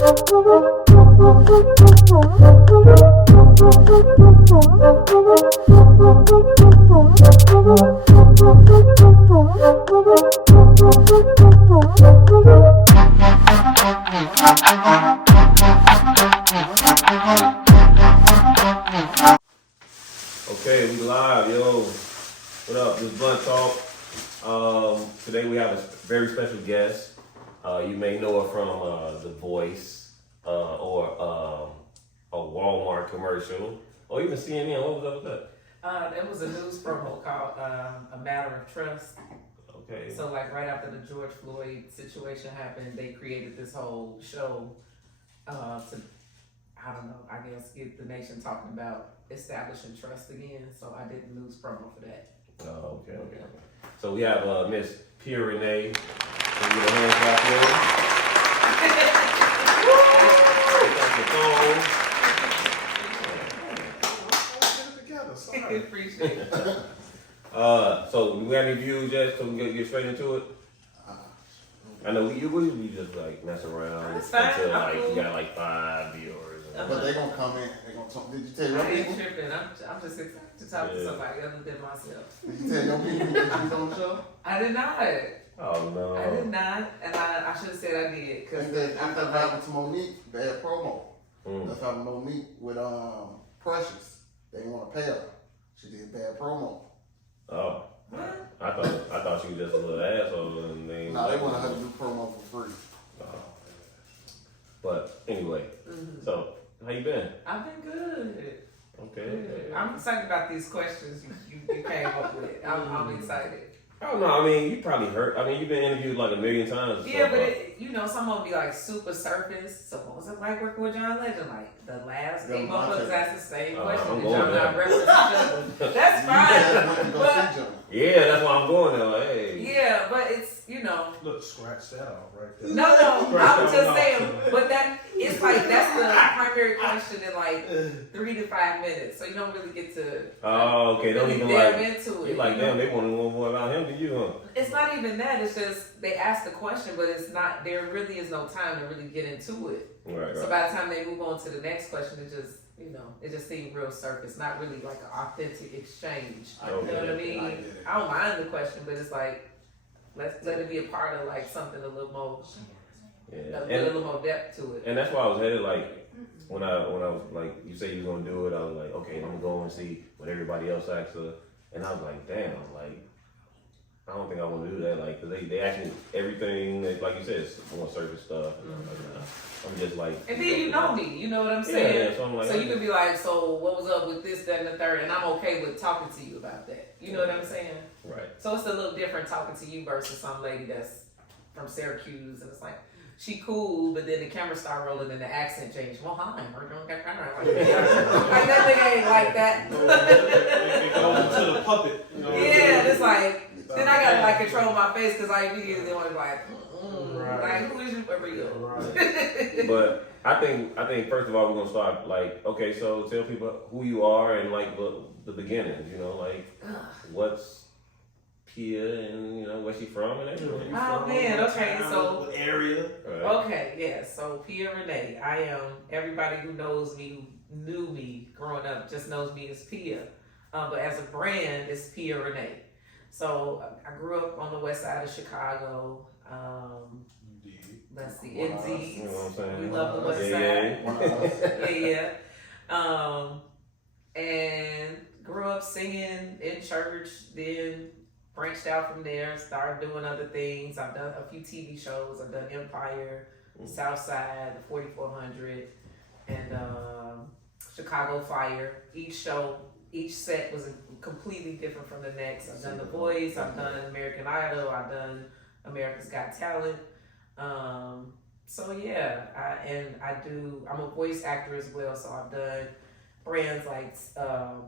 Okay, we live, yo. What up? This is Blunt Talk. Today we have a very special guest. You may know her from The Voice or a Walmart commercial or even CNN. What was up with that? It was a news promo called A Matter of Trust. Okay. So like right after the George Floyd situation happened, they created this whole show to, I don't know, I guess get the nation talking about establishing trust again. So I did the news promo for that. Oh, okay. So we have Miss Pia Renee. Can you get a hand clap for her? Appreciate it. So we got any views yet? So we get straight into it. I know we just like mess around That's fine. until I'm like cool. you got like 5 viewers. But they gonna come in. They gonna talk. Did you tell your I ain't people? tripping. I'm just excited to talk to somebody other than myself. Did you tell your people that you was on the show? I did not. Oh no. I did not, and I should have said I did because Ain't that I felt happened like to Monique? Bad promo. That's happened to Monique with Precious. They didn't want to pay her. She did bad promo. Oh. what? I thought she was just a little asshole and they. Nah, they wanted her to do promo for free. Oh. But anyway, Mm-hmm. so how you been? I've been good. Okay. I'm excited about these questions you came up with. I'm excited. Oh no, I mean you probably heard. I mean you've been interviewed like a million times. Yeah, but some of them be like super surface. So what was it like working with John Legend? Like the last 8 motherfuckers asked the same question. I'm Did going y'all there. not reference each other? That's fine. But Yeah, that's why I'm going there. Like, hey. yeah, but it's Look, scratch that off right there. No, I was Scratch just that saying, off. but it's like that's the primary question in like 3 to 5 minutes, so you don't really get to Oh, okay. Don't really even delve like. into it. You're like, you know? damn, they want to know more about him than you, huh? It's not even that. It's just they ask the question, but it's not. There really is no time to really get into it. Right. So by the time they move on to the next question, it just seemed real surface, not really like an authentic exchange. I You know get what I it. mean? I get it. I don't mind the question, but it's like let it be a part of like something a little more, Yeah. a little more depth to it. And that's why I was headed like when I was like you say you was gonna do it, I was like, okay, I'm gonna go and see what everybody else asked her, and I was like, damn, like I don't think I want to do that, like, cause they ask me everything, like you said, it's more surface stuff. And I'm like, nah. I'm just like. And then you know me, you know what I'm saying? Yeah, so I'm like, So you can be like, so what was up with this, that, and the third, and I'm okay with talking to you about that. You know what I'm saying? right. So it's a little different talking to you versus some lady that's from Syracuse, and it's like, she cool, but then the camera start rolling and the accent changed. Well, hi, we're doing that kind of like that nigga ain't like that. It goes into the puppet. You know? Yeah, it's like, then I gotta like control my face because I immediately want to be like, Right. like, who is you for real? Right. But I think first of all we're gonna start like, okay, so tell people who you are and like the beginnings, you know, like what's Pia and you know where she from and everything. Oh man, okay, so What area? Right. okay, yeah. So Pia Renee, I am. Everybody who knows me, who knew me growing up, just knows me as Pia. But as a brand, it's Pia Renee. So I grew up on the west side of Chicago. Let's see, You know what I'm NZ. saying? We love the west Yeah, side. Yeah. And grew up singing in church. Then branched out from there. Started doing other things. I've done a few TV shows. I've done Empire, Southside, the 4400, and Chicago Fire. Each set was completely different from the next. I've done The Voice. I've done American Idol. I've done America's Got Talent. So yeah, I'm a voice actor as well. So I've done brands like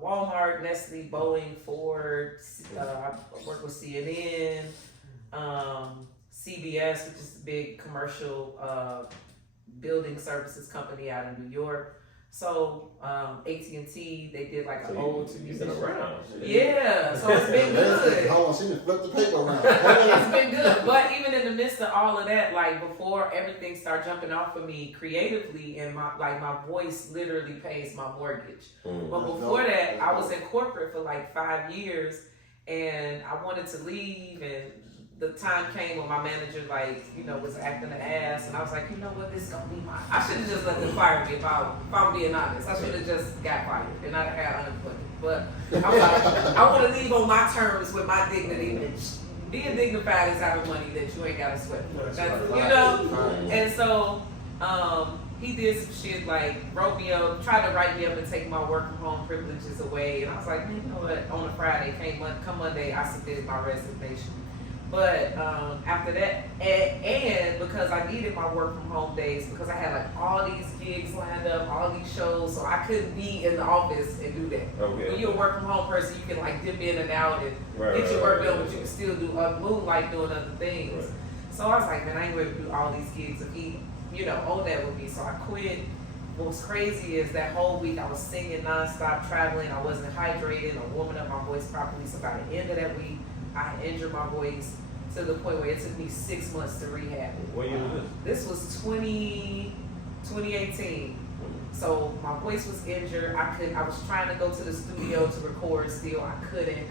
Walmart, Nestle, Boeing, Ford. I work with CNN, CBS, which is a big commercial building services company out in New York. So AT&T, they did like an So ode to you've been musicians. around. Yeah, so it's been Let's good. hold on, she done flipped the paper around. It's been good, but even in the midst of all of that, like before everything started jumping off for me creatively, and my voice literally pays my mortgage. But before that, I was in corporate for like 5 years, and I wanted to leave, and the time came when my manager was acting an ass, and I was like, you know what, this is gonna be mine. I should have just let them fire me if I'm being honest. I should have just got fired and I'd have had unemployment. But I was like, I want to leave on my terms with my dignity. Being dignified is having money that you ain't gotta sweat for. That's, you know? And so he did some shit like wrote me up, tried to write me up and take my work from home privileges away. And I was like, you know what? On a Friday, come Monday, I submitted my resignation. But after that, and because I needed my work from home days, because I had like all these gigs lined up, all these shows, so I couldn't be in the office and do that. Okay. When you're a work from home person, you can like dip in and out and get your work done, but you can still do moonlight doing other things. Right. So I was like, man, I ain't ready to do all these gigs and he, own that with me. So I quit. What was crazy is that whole week I was singing nonstop, traveling. I wasn't hydrated or warming up my voice properly. So by the end of that week, I injured my voice to the point where it took me 6 months to rehab it. What year was This was 2018. So my voice was injured. I was trying to go to the studio to record still. I couldn't.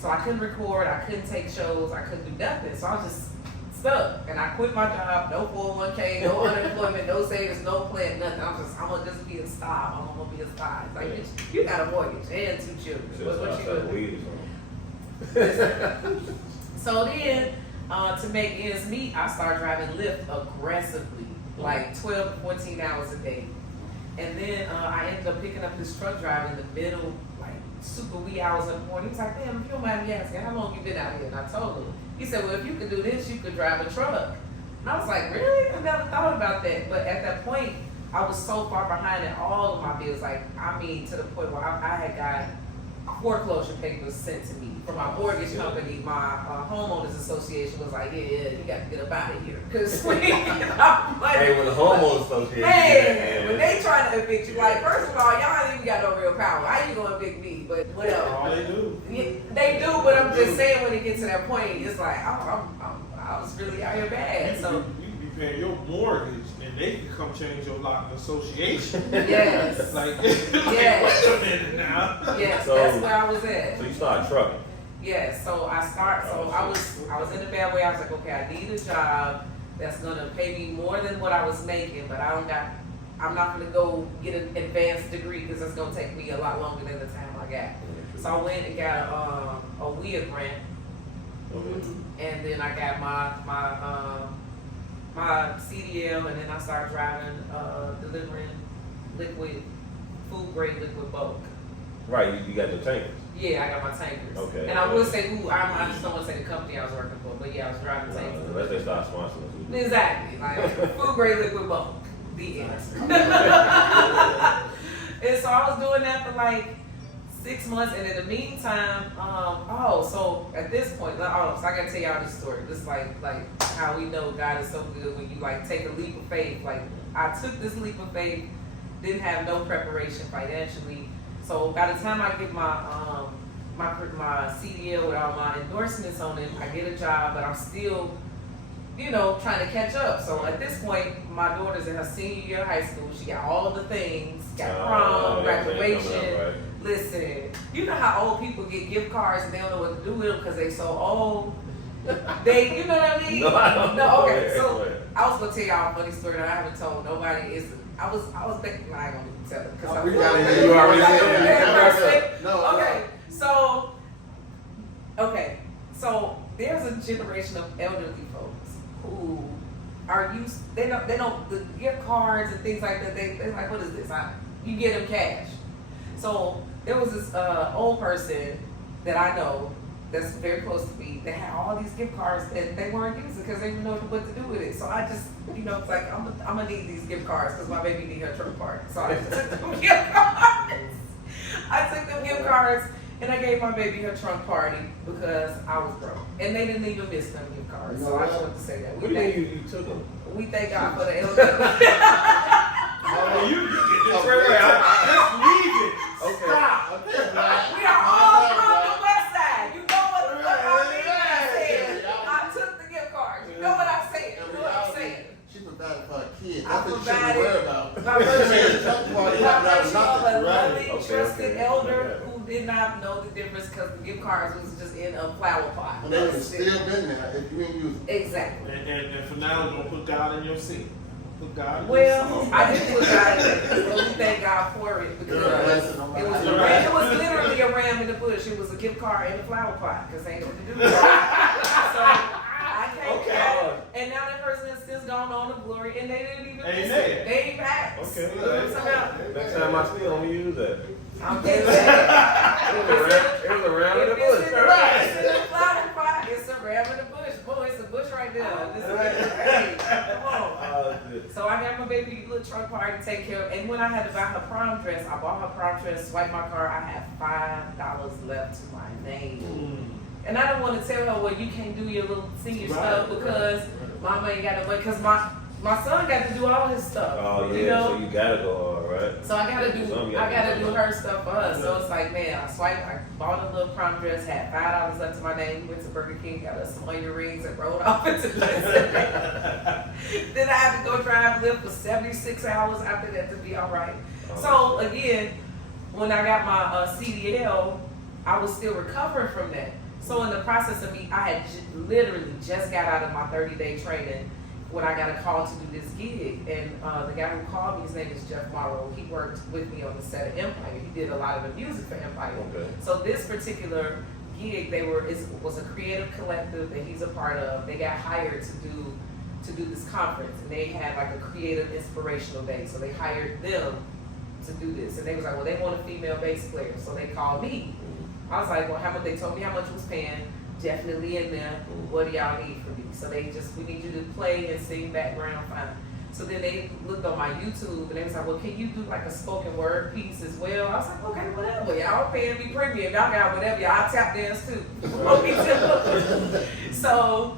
So I couldn't record. I couldn't take shows. I couldn't do nothing. So I was just stuck. And I quit my job. No 401k, no unemployment, no savings, no plan, nothing. I'm gonna just be a star. I'm gonna be a star. It's like, bitch, you got a mortgage and 2 children. What you gonna do? weed or something. So then, to make ends meet, I started driving Lyft aggressively, like 12 to 14 hours a day. And then I ended up picking up this truck driver in the middle, like super wee hours in the morning. He was like, damn, if you don't mind me asking, how long you been out here? And I told him. He said, well, if you could do this, you could drive a truck. And I was like, really? I never thought about that. But at that point, I was so far behind in all of my bills. Like, I mean, to the point where I had got foreclosure papers sent to me from my mortgage company. My homeowners association was like, yeah, you got to get up out of here. Because we ain't getting our money. Hey, when the homeowners association, Man, when they trying to evict you, like, first of all, y'all ain't even got no real power. How you gonna evict me? But whatever. All they do. Yeah, they do, but I'm just saying when it gets to that point, it's like, I was really out here bad. So, You can be paying your mortgage and they can come change your lot in association. yes. Like, Yes. wait a minute now. Yes, So- that's where I was at. So you started trucking. Yes, so I was in a bad way. I was like, okay, I need a job that's gonna pay me more than what I was making, but I'm not gonna go get an advanced degree because it's gonna take me a lot longer than the time I got. So I went and got a WIA grant, and then I got my CDL, and then I started driving, delivering food grade liquid bulk. Right, you got the tankers. Yeah, I got my tankers. Okay. And I will say who I just don't want to say the company I was working for, but yeah, I was driving tankers. Unless they start sponsoring us. Exactly, like food grade liquid bulk. The end. And so I was doing that for like 6 months, and in the meantime, so at this point, so I gotta tell y'all this story. This is like how we know God is so good when you like take a leap of faith. Like I took this leap of faith, didn't have no preparation financially. So by the time I get my CDL with all my endorsements on it, I get a job, but I'm still, trying to catch up. So at this point, my daughter's in her senior year of high school. She got all the things, got prom, graduation. Right. Listen, you know how old people get gift cards and they don't know what to do with them because they so old. They, you know what I mean? No, I don't know. No, okay. Go So ahead. I was gonna tell y'all a funny story that I haven't told nobody. I was thinking I ain't gonna tell it because We got it. You already I said said it. No. Okay, so there's a generation of elderly folks who are used. They don't the gift cards and things like that. They're like, what is this? You get them cash. So there was this old person that I know that's very close to me that had all these gift cards that they weren't using because they didn't know what to do with it. So I just, it's like I'm gonna need these gift cards because my baby need her trunk party. So I just took them gift cards. I took them gift cards and I gave my baby her trunk party because I was broke, and they didn't even miss them gift cards. So I just wanted to say that. What do you mean you took them? We thank God for the elderly. You get this right. My virtue Talk about it, my not virtue of a nothing, lovely, right? trusted elder Okay. who did not know the difference because the gift cards was just in a flower pot. But it's That's still it. been there if you ain't use it. Exactly. And for now, don't put God in your seat. Put God in your Well, seat. I didn't put God in it, but we thank God for it because You're a blessing, no it matter was, how you it was literally a ram in the bush. It was a gift card in a flower pot because ain't nothing to do with it. So I came Okay. back, and now that person has since gone on to glory, and they didn't even Amen. listen. They ain't back. Okay. You know what I'm talking about? Next time I see them, use that. I'm getting back. It was a ram in the If it's bush. in the flower pot, it's a ram in the bush. Boy, it's a bush right there. This is, hey, come on. So I got my baby little truck party to take care of. And when I had to buy her prom dress, I bought her prom dress, swiped my card. I had $5 left to my name. And I don't want to tell her, well, you can't do your little senior stuff because mama ain't got no money. Because my son got to do all his stuff. Oh yeah, you know? so you gotta go hard, right? So I gotta do her stuff for her. So it's like, man, I bought a little prom dress, had $5 left to my name. We went to Burger King, got us some onion rings, and rode off into the Then I had to go drive lift for 76 hours after that to be all right. So again, when I got my CDL, I was still recovering from that. So in the process of me, I had literally just got out of my 30-day training when I got a call to do this gig. And the guy who called me, his name is Jeff Morrow. He worked with me on the set of Empire. He did a lot of the music for Empire. Okay. So this particular gig, was a creative collective that he's a part of. They got hired to do this conference, and they had like a creative inspirational day. So they hired them to do this, and they was like, well, they want a female bass player, so they called me. I was like, well, how much? They told me how much was paying. Definitely in there. What do y'all need from me? So we need you to play and sing background, fine. So then they looked on my YouTube and they was like, well, can you do like a spoken word piece as well? I was like, okay, whatever. Y'all paying me premium. Y'all got whatever. Y'all tap dance too. So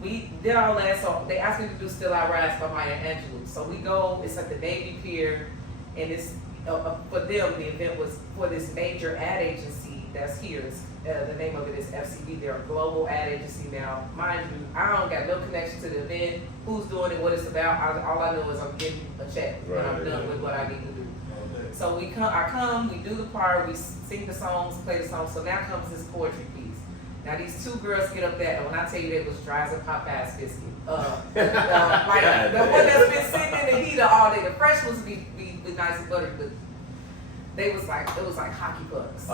we did all that. So they asked me to do Still I Rise by Maya Angelou. So we go, it's at the Navy Pier, and it's for them, the event was for this major ad agency that's here. The name of it is FCB. They're a global ad agency now. Mind you, I don't got no connection to the event, who's doing it, what it's about. All I know is I'm getting a check when I'm done with what I need to do. So I come, we do the part, we sing the songs, play the songs. So now comes this poetry piece. Now these two girls get up there, and when I tell you they was dry as a Popeye's biscuit. Like the one that's been sitting in the heater all day. The fresh ones be nice and buttery, but it was like hockey pucks.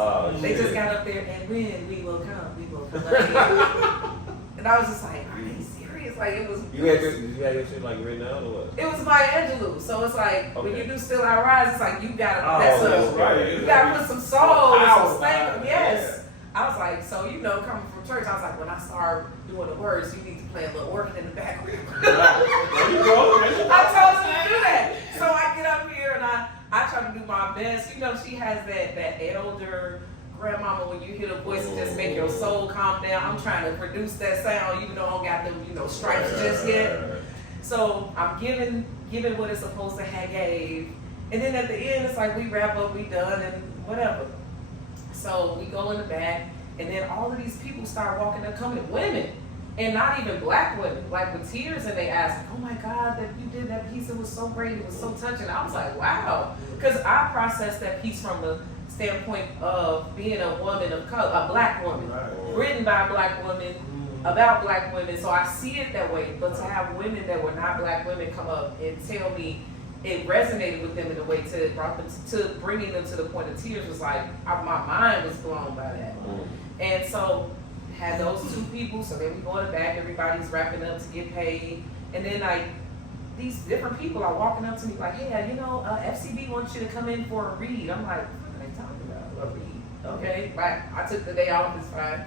They just got up there and when we will come again. And I was just like, are they serious? Like it was. You had your shit like written out or what? It was Maya Angelou, so it's like when you do Still I Rise, it's like you gotta you gotta put some soul and some slang. Yes. I was like, so coming from church, I was like, when I start doing the words, you need to play a little organ in the background. There you go. I told you to do that. So I get up here and I try to do my best. She has that elder grandmama when you hear the voice and just make your soul calm down. I'm trying to produce that sound even though I don't got them, stripes just yet. So I'm giving what it's supposed to have gave. And then at the end, it's like we wrap up, we done, and whatever. So we go in the back, and then all of these people start walking up, coming, women, and not even black women, like with tears in their eyes, like, oh my God, that you did that piece, it was so great, it was so touching. I was like, wow, because I processed that piece from the standpoint of being a woman of color, a black woman, written by a black woman, about black women, so I see it that way. But to have women that were not black women come up and tell me it resonated with them in a way to bringing them to the point of tears was like, my mind was blown by that. And so had those two people, so then we go in the back, everybody's wrapping up to get paid, and then like these different people are walking up to me like, hey, FCB wants you to come in for a read. I'm like, what are they talking about? A read? Okay, right. I took the day off, it's fine.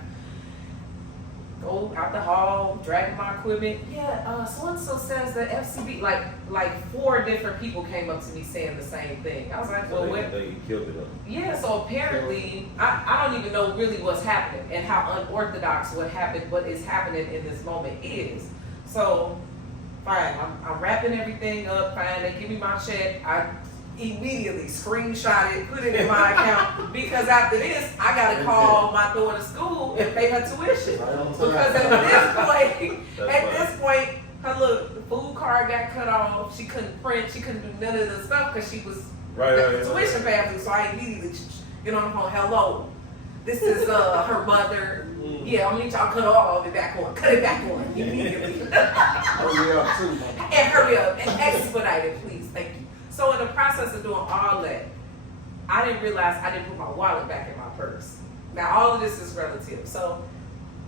Go out the hall, dragging my equipment. Yeah, so-and-so says that FCB, like 4 different people came up to me saying the same thing. I was like, well, what? You killed it. Yeah, so apparently, I don't even know really what's happening and how unorthodox what is happening in this moment is. So, fine, I'm wrapping everything up, fine, they give me my check, I immediately screenshot it, put it in my account, because after this, I gotta call my daughter's school and pay her tuition. Because at this point, her food card got cut off. She couldn't print. She couldn't do none of the stuff because she was Right. tuition family. So I immediately, on the phone, hello. This is her mother. Yeah, I'm gonna need y'all cut all of it back on. Cut it back on immediately. Hurry up too, man. And hurry up and expedite it, please. Thank you. So in the process of doing all that, I didn't realize I didn't put my wallet back in my purse. Now all of this is relative. So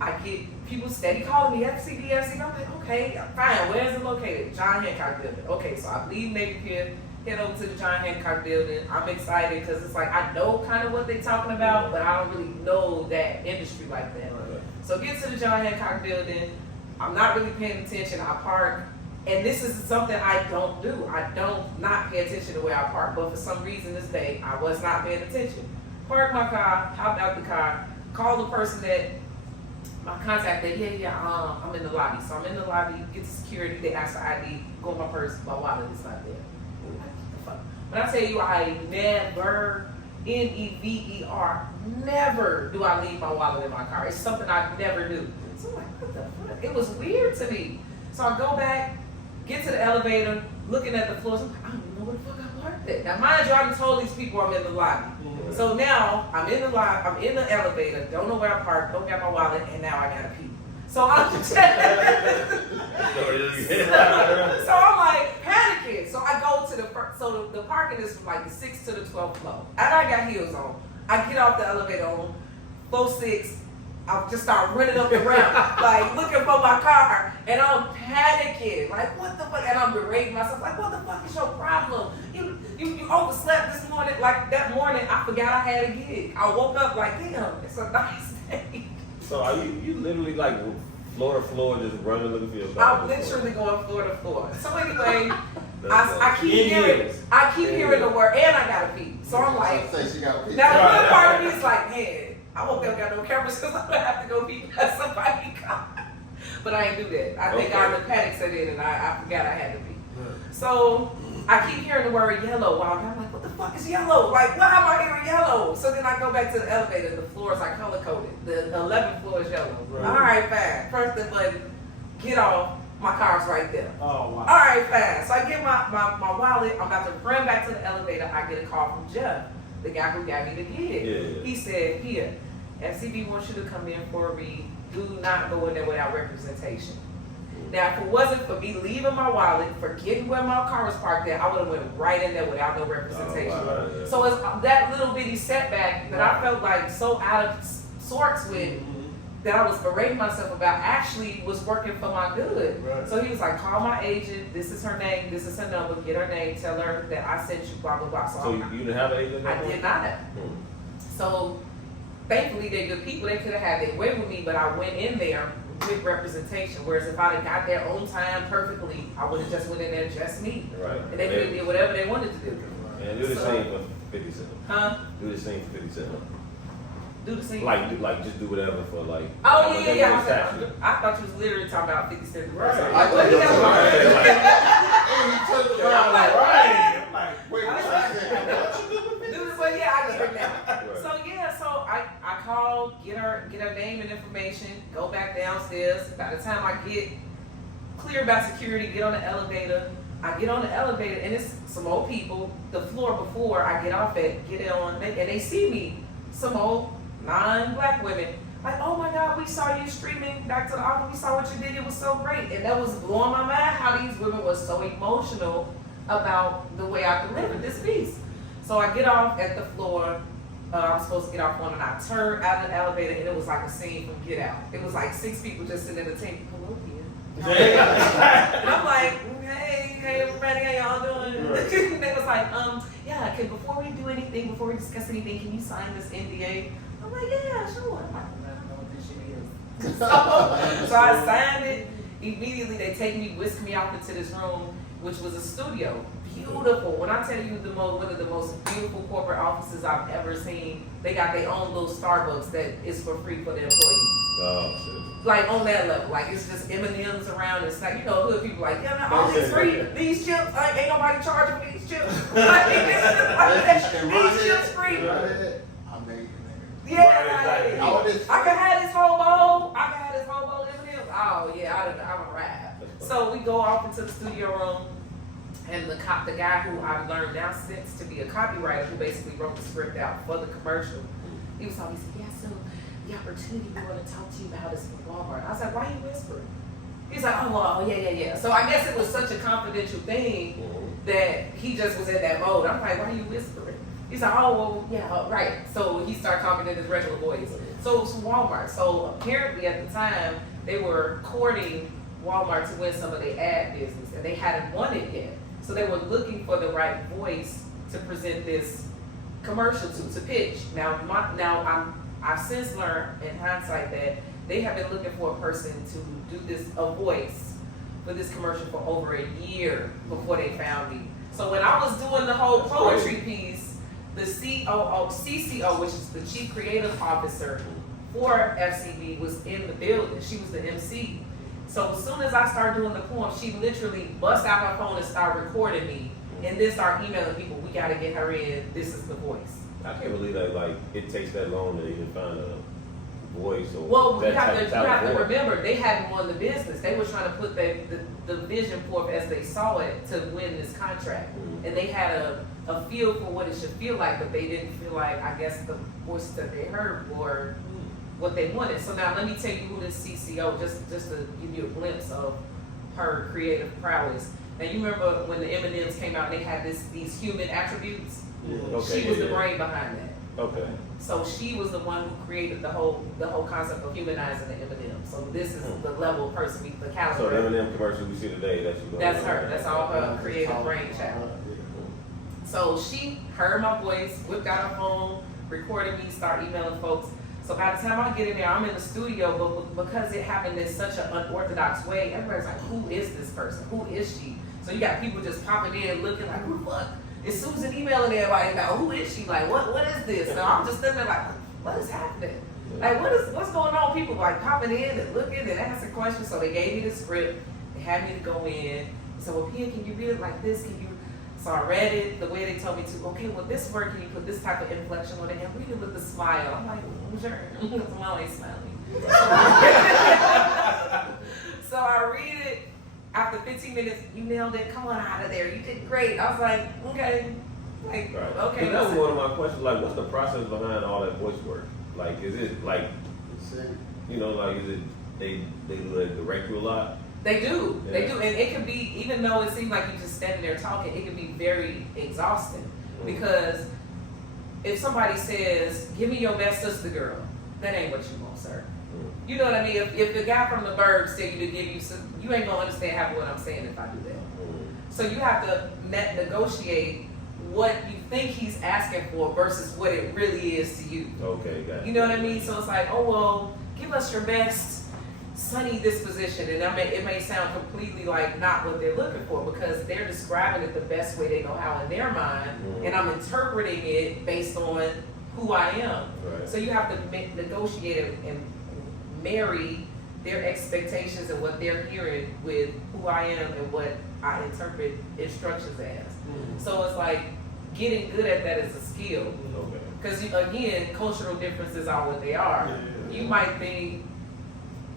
I get people steady calling me FCB. I'm like, okay, fine. Where is it located? John Hancock Building. Okay, so I leave Navy Pier, head over to the John Hancock Building. I'm excited because it's like I know kind of what they're talking about, but I don't really know that industry like that. Right. So get to the John Hancock Building. I'm not really paying attention. I park. And this is something I don't do. I don't not pay attention to where I park. But for some reason this day, I was not paying attention. Park my car, hopped out the car, call the person that my contact that, I'm in the lobby. So I'm in the lobby, get to security, they ask for ID, go in my purse, my wallet is not there. What the fuck? When I tell you I never, Never, never do I leave my wallet in my car. It's something I never do. So I'm like, what the fuck? It was weird to me. So I go back, get to the elevator, looking at the floors. I'm like, I don't even know where the fuck I parked at. Now, mind you, I done told these people I'm in the lobby. Mm-hmm. So now I'm in the lobby, I'm in the elevator, don't know where I parked, don't got my wallet, and now I gotta pee. So I'm just so I'm like panicking. So I go to the parking is from like the 6th to the 12th floor. And I got heels on. I get off the elevator on floor 6. I just start running up the ramp, like looking for my car, and I'm panicking, like what the fuck? And I'm berating myself, like what the fuck is your problem? You overslept this morning. Like that morning, I forgot I had a gig. I woke up like, damn, it's a nice day. So are you literally like floor to floor, just running looking for your car? I'm literally going floor to floor. So anyway, That's I keep hearing the word, and I gotta pee. So I'm like, Say she got a now the other part of me is like, man, I hope they don't got no cameras because I'm gonna have to go pee past somebody car. But I ain't do that. I think I'm the panic set in and I forgot I had to pee. So I keep hearing the word yellow while I'm like, what the fuck is yellow? Like, why am I hearing yellow? So then I go back to the elevator. The floors are color coded. The 11th floor is yellow. Right. All right, fine. Press the button. Get off. My car's right there. Oh, wow. All right, fine. So I get my wallet. I'm about to run back to the elevator. I get a call from Jeff, the guy who got me the gig. Yeah. He said, Pia, FCB wants you to come in for a read. Do not go in there without representation. Now, if it wasn't for me leaving my wallet, forgetting where my car was parked at, I would have went right in there without no representation. Oh, wow. So it's that little bitty setback that I felt like so out of sorts with, that I was berating myself about, actually was working for my good. Right. So he was like, call my agent, this is her name, this is her number, get her name, tell her that I sent you, blah, blah, blah. So you didn't have an agent? I did not. So thankfully they're good people, they could have had their way with me, but I went in there with representation. Whereas if I'd have got there on time perfectly, I would have just went in there just me. Right. And they could have did whatever they wanted to do. And do the same for 50 Cent. Huh? Do the same for 50 Cent. Do the same. Like just do whatever for like. Oh like, yeah. statue. I thought you was literally talking about 50 Cent. Right. I What is thought that? And he turned around like, Right. I'm like, wait, what you saying? Do this way, yeah, I get it now. Right. So yeah, so I called, get her name and information, go back downstairs. By the time I get cleared by security, get on the elevator. I get on the elevator and it's some old people. The floor before I get off at, get on, and they see me. Some old non-black women. Like, oh my God, we saw you streaming back to the office. We saw what you did. It was so great. And that was blowing my mind how these women were so emotional about the way I delivered this piece. So I get off at the floor. I'm supposed to get off one, and I turn out of the elevator, and it was like a scene from Get Out. It was like 6 people just sitting at the table. Hello, Pia. And I'm like, hey everybody, how y'all doing? Right. And they was like, yeah, before we do anything, before we discuss anything, can you sign this NDA? I'm like, yeah, sure. I'm like, I don't know what this shit is. So I signed it. Immediately, they take me, whisk me off into this room, which was a studio. Beautiful. When I tell you one of the most beautiful corporate offices I've ever seen, they got their own little Starbucks that is for free for the employees. Oh, Like on that level, like it's just M&M's around. It's like, you know, hood people like, yeah, all these free, these chips, like ain't nobody charging me these chips. Like, it's just like that. These chips free. I made it. Yeah, All like, this. I could have this whole bowl. I could have this whole bowl of M&M's. Oh yeah, I'm a rap. So we go off into the studio room, and the guy who I've learned now since to be a copywriter, who basically wrote the script out for the commercial, he was talking, he said, yeah, so the opportunity we want to talk to you about is for Walmart. I was like, why are you whispering? He's like, oh, well, yeah. So I guess it was such a confidential thing that he just was in that mode. I'm like, why are you whispering? He's like, oh, well, yeah, right. So he started talking in his regular voice. So it was from Walmart. So apparently at the time, they were courting Walmart to win some of their ad business, and they hadn't won it yet. So they were looking for the right voice to present this commercial to pitch. Now I've since learned in hindsight that they have been looking for a person to do a voice for this commercial for over a year before they found me. So when I was doing the whole poetry piece, the CCO, which is the Chief Creative Officer for FCB, was in the building. She was the MC. So as soon as I started doing the poem, she literally bust out her phone and started recording me, and then start emailing people, we gotta get her in, this is the voice. I can't believe that, like, it takes that long to even find a voice or well, that you have to voice. remember, they hadn't won the business. They were trying to put the vision forth as they saw it to win this contract. And they had a feel for what it should feel like, but they didn't feel like, I guess, the voice that they heard or what they wanted. So now let me tell you who this CCO, just to give you a glimpse of her creative prowess. Now you remember when the M&Ms came out and they had these human attributes? Okay, She was the brain behind that. Okay. So she was the one who created the whole concept of humanizing the M&M. So this is the level of person, the caliber. So the M&M commercial we see today, That's her. That's all her creative brainchild. So she heard my voice, whipped out her phone, recorded me, started emailing folks. So by the time I get in there, I'm in the studio, but because it happened in such an unorthodox way, everybody's like, who is this person? Who is she? So you got people just popping in looking like, who the fuck? Is Susan emailing everybody about who is she? Like, what is this? So I'm just sitting there like, what is happening? Like, what's going on? People like popping in and looking and asking questions. So they gave me the script. They had me to go in. So, well, Pia, can you read it like this? Can you? So I read it the way they told me to. Okay, well, this word, can you put this type of inflection on it? And read it with a smile. I'm like, sure. I'm always smiling. So I read it. After 15 minutes, you nailed it. Come on out of there. You did great. I was like, okay. Like, right. okay. That was one of my questions. Like, what's the process behind all that voice work? Like, is it like, you know, like, is it they direct you a lot? They do. Yeah. They do. And it can be, even though it seems like you're just standing there talking, it can be very exhausting. Because if somebody says, give me your best sister girl, that ain't what you want, sir. You know what I mean? If the guy from the Burbs tell you to give you some, you ain't gonna understand half of what I'm saying if I do that. So you have to negotiate what you think he's asking for versus what it really is to you. Okay, got it. You know what I mean? So it's like, oh well, give us your best sunny disposition, and it may sound completely like not what they're looking for because they're describing it the best way they know how in their mind, and I'm interpreting it based on who I am. Right. So you have to negotiate it and marry their expectations and what they're hearing with who I am and what I interpret instructions as. So it's like getting good at that is a skill. Okay. Because again, cultural differences are what they are. You might think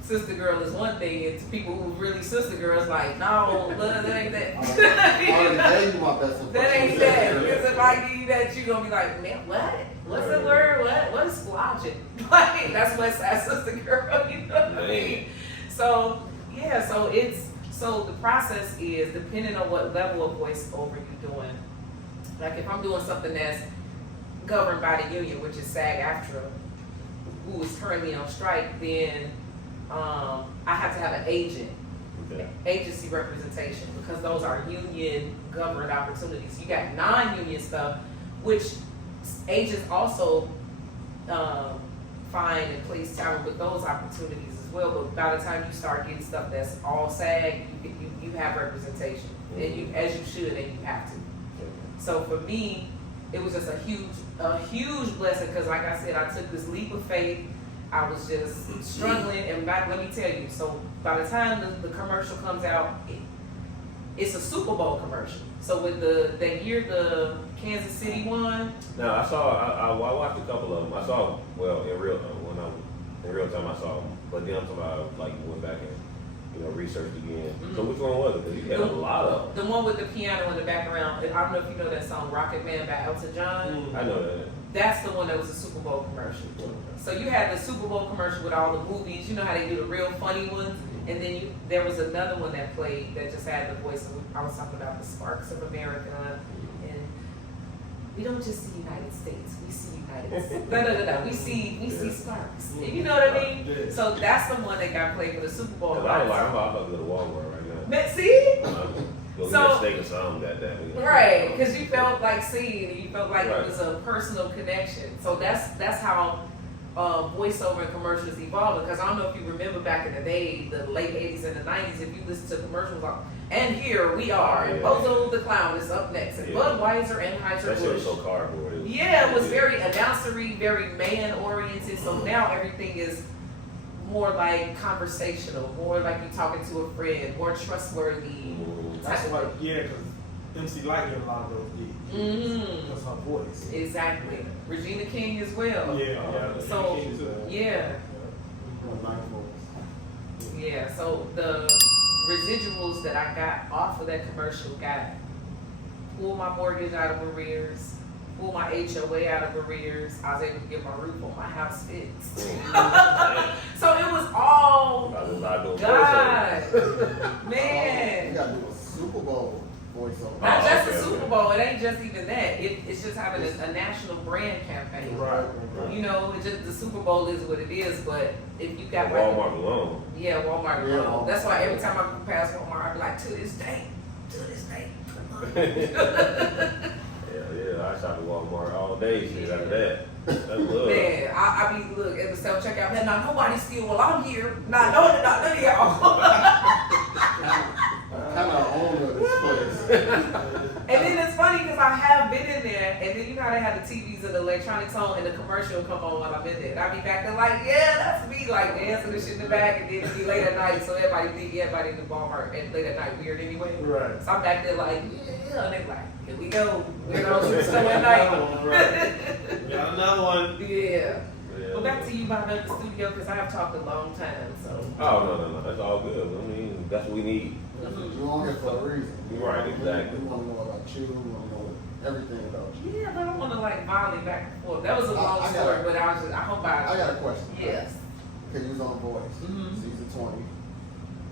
sister girl is one thing, and to people who really sister girls, like, no, that ain't that. That ain't that. Because if I give you that, you're gonna be like, man, what? What's the word? What is splodging? Like, that's West Side Sister Girl, you know what I mean? So, yeah, so the process is, depending on what level of voiceover you're doing, like if I'm doing something that's governed by the union, which is SAG-AFTRA, who is currently on strike, then I have to have an agent, agency representation, because those are union governed opportunities. You got non-union stuff, which agents also find and place talent with those opportunities as well. But by the time you start getting stuff that's all SAG, you have representation, and you, as you should, and you have to. So for me, it was just a huge blessing, because like I said, I took this leap of faith. I was just struggling, and let me tell you, so by the time the commercial comes out, it's a Super Bowl commercial. So with that year the Kansas City won. Now I watched a couple of them. I saw, well, in real time I saw them, but then I'm talking about like went back and researched again. So which one was it? Because you had a lot of them. The one with the piano in the background. I don't know if you know that song "Rocket Man" by Elton John. I know that. That's the one that was a Super Bowl commercial. So you had the Super Bowl commercial with all the movies. You know how they do the real funny ones, and then there was another one that played that just had the voice of. I was talking about the Sparks of America, and we don't just see United States. We see United States. No. We see Sparks. You know what I mean? So that's the one that got played for the Super Bowl. Cause I was like, I'm about to go to Walmart right now. See? Go get a steak or something, goddamn. Right, because you felt like seeing, you felt like it was a personal connection. So that's how voiceover and commercials evolved. Because I don't know if you remember back in the day, the late 80s and the 90s, if you listen to commercials like, and here we are, and Bozo the Clown is up next, and Budweiser and Anheuser-Busch. That shit was so cardboard. It was very announcery, very man-oriented. So now everything is more like conversational, more like you talking to a friend, more trustworthy. That's why, because MC Light did a lot of those gigs. That's her voice. Exactly. Regina King as well. So, so the residuals that I got off of that commercial pulled my mortgage out of arrears, pulled my HOA out of arrears. I was able to get my roof on my house fixed. So it was all God. Man. You gotta do a Super Bowl voiceover. Not just the Super Bowl. It ain't just even that. It's just having a national brand campaign. Right. You know, it's just the Super Bowl is what it is. But if you got Walmart alone. Yeah, Walmart alone. That's why every time I go past Walmart, I be like, to this day. I shop at Walmart all day. Shit, after that. That's love. Man, I be look at the self checkout. Man, now nobody steal while I'm here. Not none of y'all. Kind of owner of this place. And then it's funny because I have been in there, and then you know how they have the TVs and the electronics on, and the commercial come on while I'm in there. And I be back there like, that's me, like dancing and shit in the back, and then it be late at night, so everybody think everybody in the Walmart at late at night weird anyway. Right. So I'm back there like, and they like, here we go, weirdos still at night. Got another one. Yeah. Well, back to you behind the studio because I have talked a long time. So. Oh no, that's all good. I mean, that's what we need. You're on here for a reason. Right, exactly. We want to know about you. We want to know everything about you. Yeah, but I don't want to like volley back and forth. That was a long story, but I hope I got a question. Yes. Okay, you was on The Voice, season 20.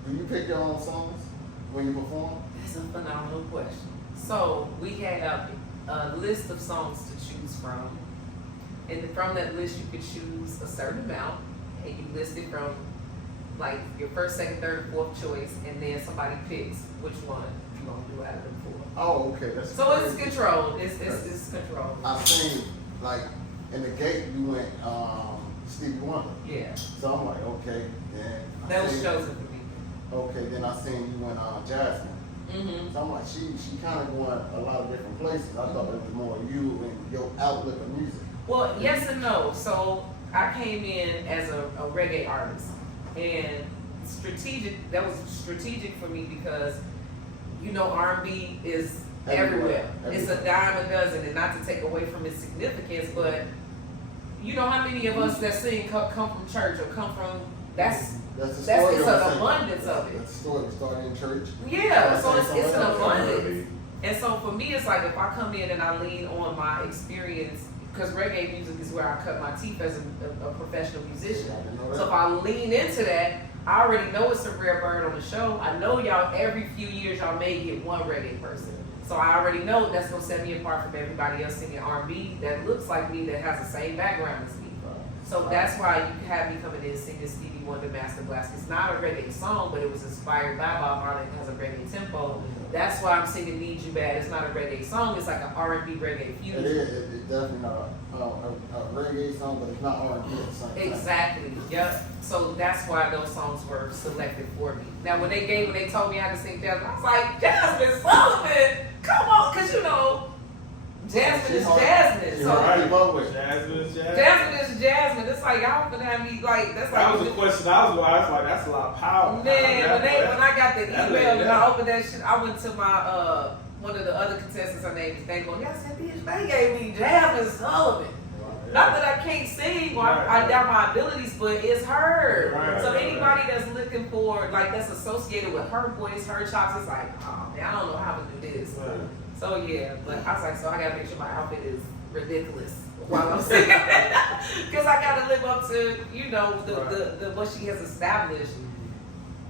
Do you pick your own songs when you perform? That's a phenomenal question. So we have a list of songs to choose from, and from that list you could choose a certain amount, and you list it from like your first, second, third, fourth choice, and then somebody picks which one you want to do out of them four. Oh, okay. That's so crazy. It's controlled. It's controlled. I've seen like in the gate you went Stevie Wonder. Yeah. So I'm like, okay, then that was chosen for me. Okay, then I seen you went Jasmine. So I'm like, she kind of went a lot of different places. I thought it was more you and your outlook of music. Well, yes and no. So I came in as a reggae artist, and that was strategic for me because R&B is everywhere. It's a dime a dozen, and not to take away from its significance, but you know how many of us that sing come from church or come from it's an abundance of it. That's the story. We started in church. Yeah, so it's an abundance. And so for me, it's like if I come in and I lean on my experience, because reggae music is where I cut my teeth as a professional musician. So if I lean into that, I already know it's a rare bird on the show. I know y'all, every few years y'all may get one reggae person. So I already know that's gonna set me apart from everybody else singing R&B that looks like me, that has the same background as me. So that's why you have me coming in singing Stevie Wonder Master Blast. It's not a reggae song, but it was inspired by Bob Marley and has a reggae tempo. That's why I'm singing Need You Bad. It's not a reggae song, it's like an R&B reggae fusion. It is. It's definitely not a reggae song, but it's not R&B at the same time. Exactly. Yep. So that's why those songs were selected for me. Now when they told me how to sing Jasmine, I was like, Jasmine Sullivan, come on, because Jasmine is Jasmine. So Jasmine is Jasmine. Jasmine is Jasmine. It's like y'all gonna have me like that's like. That was the question I was like, that's a lot of power. Man, when I got the email and I opened that shit, I went to my one of the other contestants. Her name is Dango. And I said, bitch, they gave me Jasmine Sullivan. Not that I can't sing or I doubt my abilities, but it's her. So anybody that's looking for, like, that's associated with her voice, her chops, it's like, oh man, I don't know how to do this. So yeah, but I was like, so I gotta make sure my outfit is ridiculous while I'm singing. Because I gotta live up to, you know, the what she has established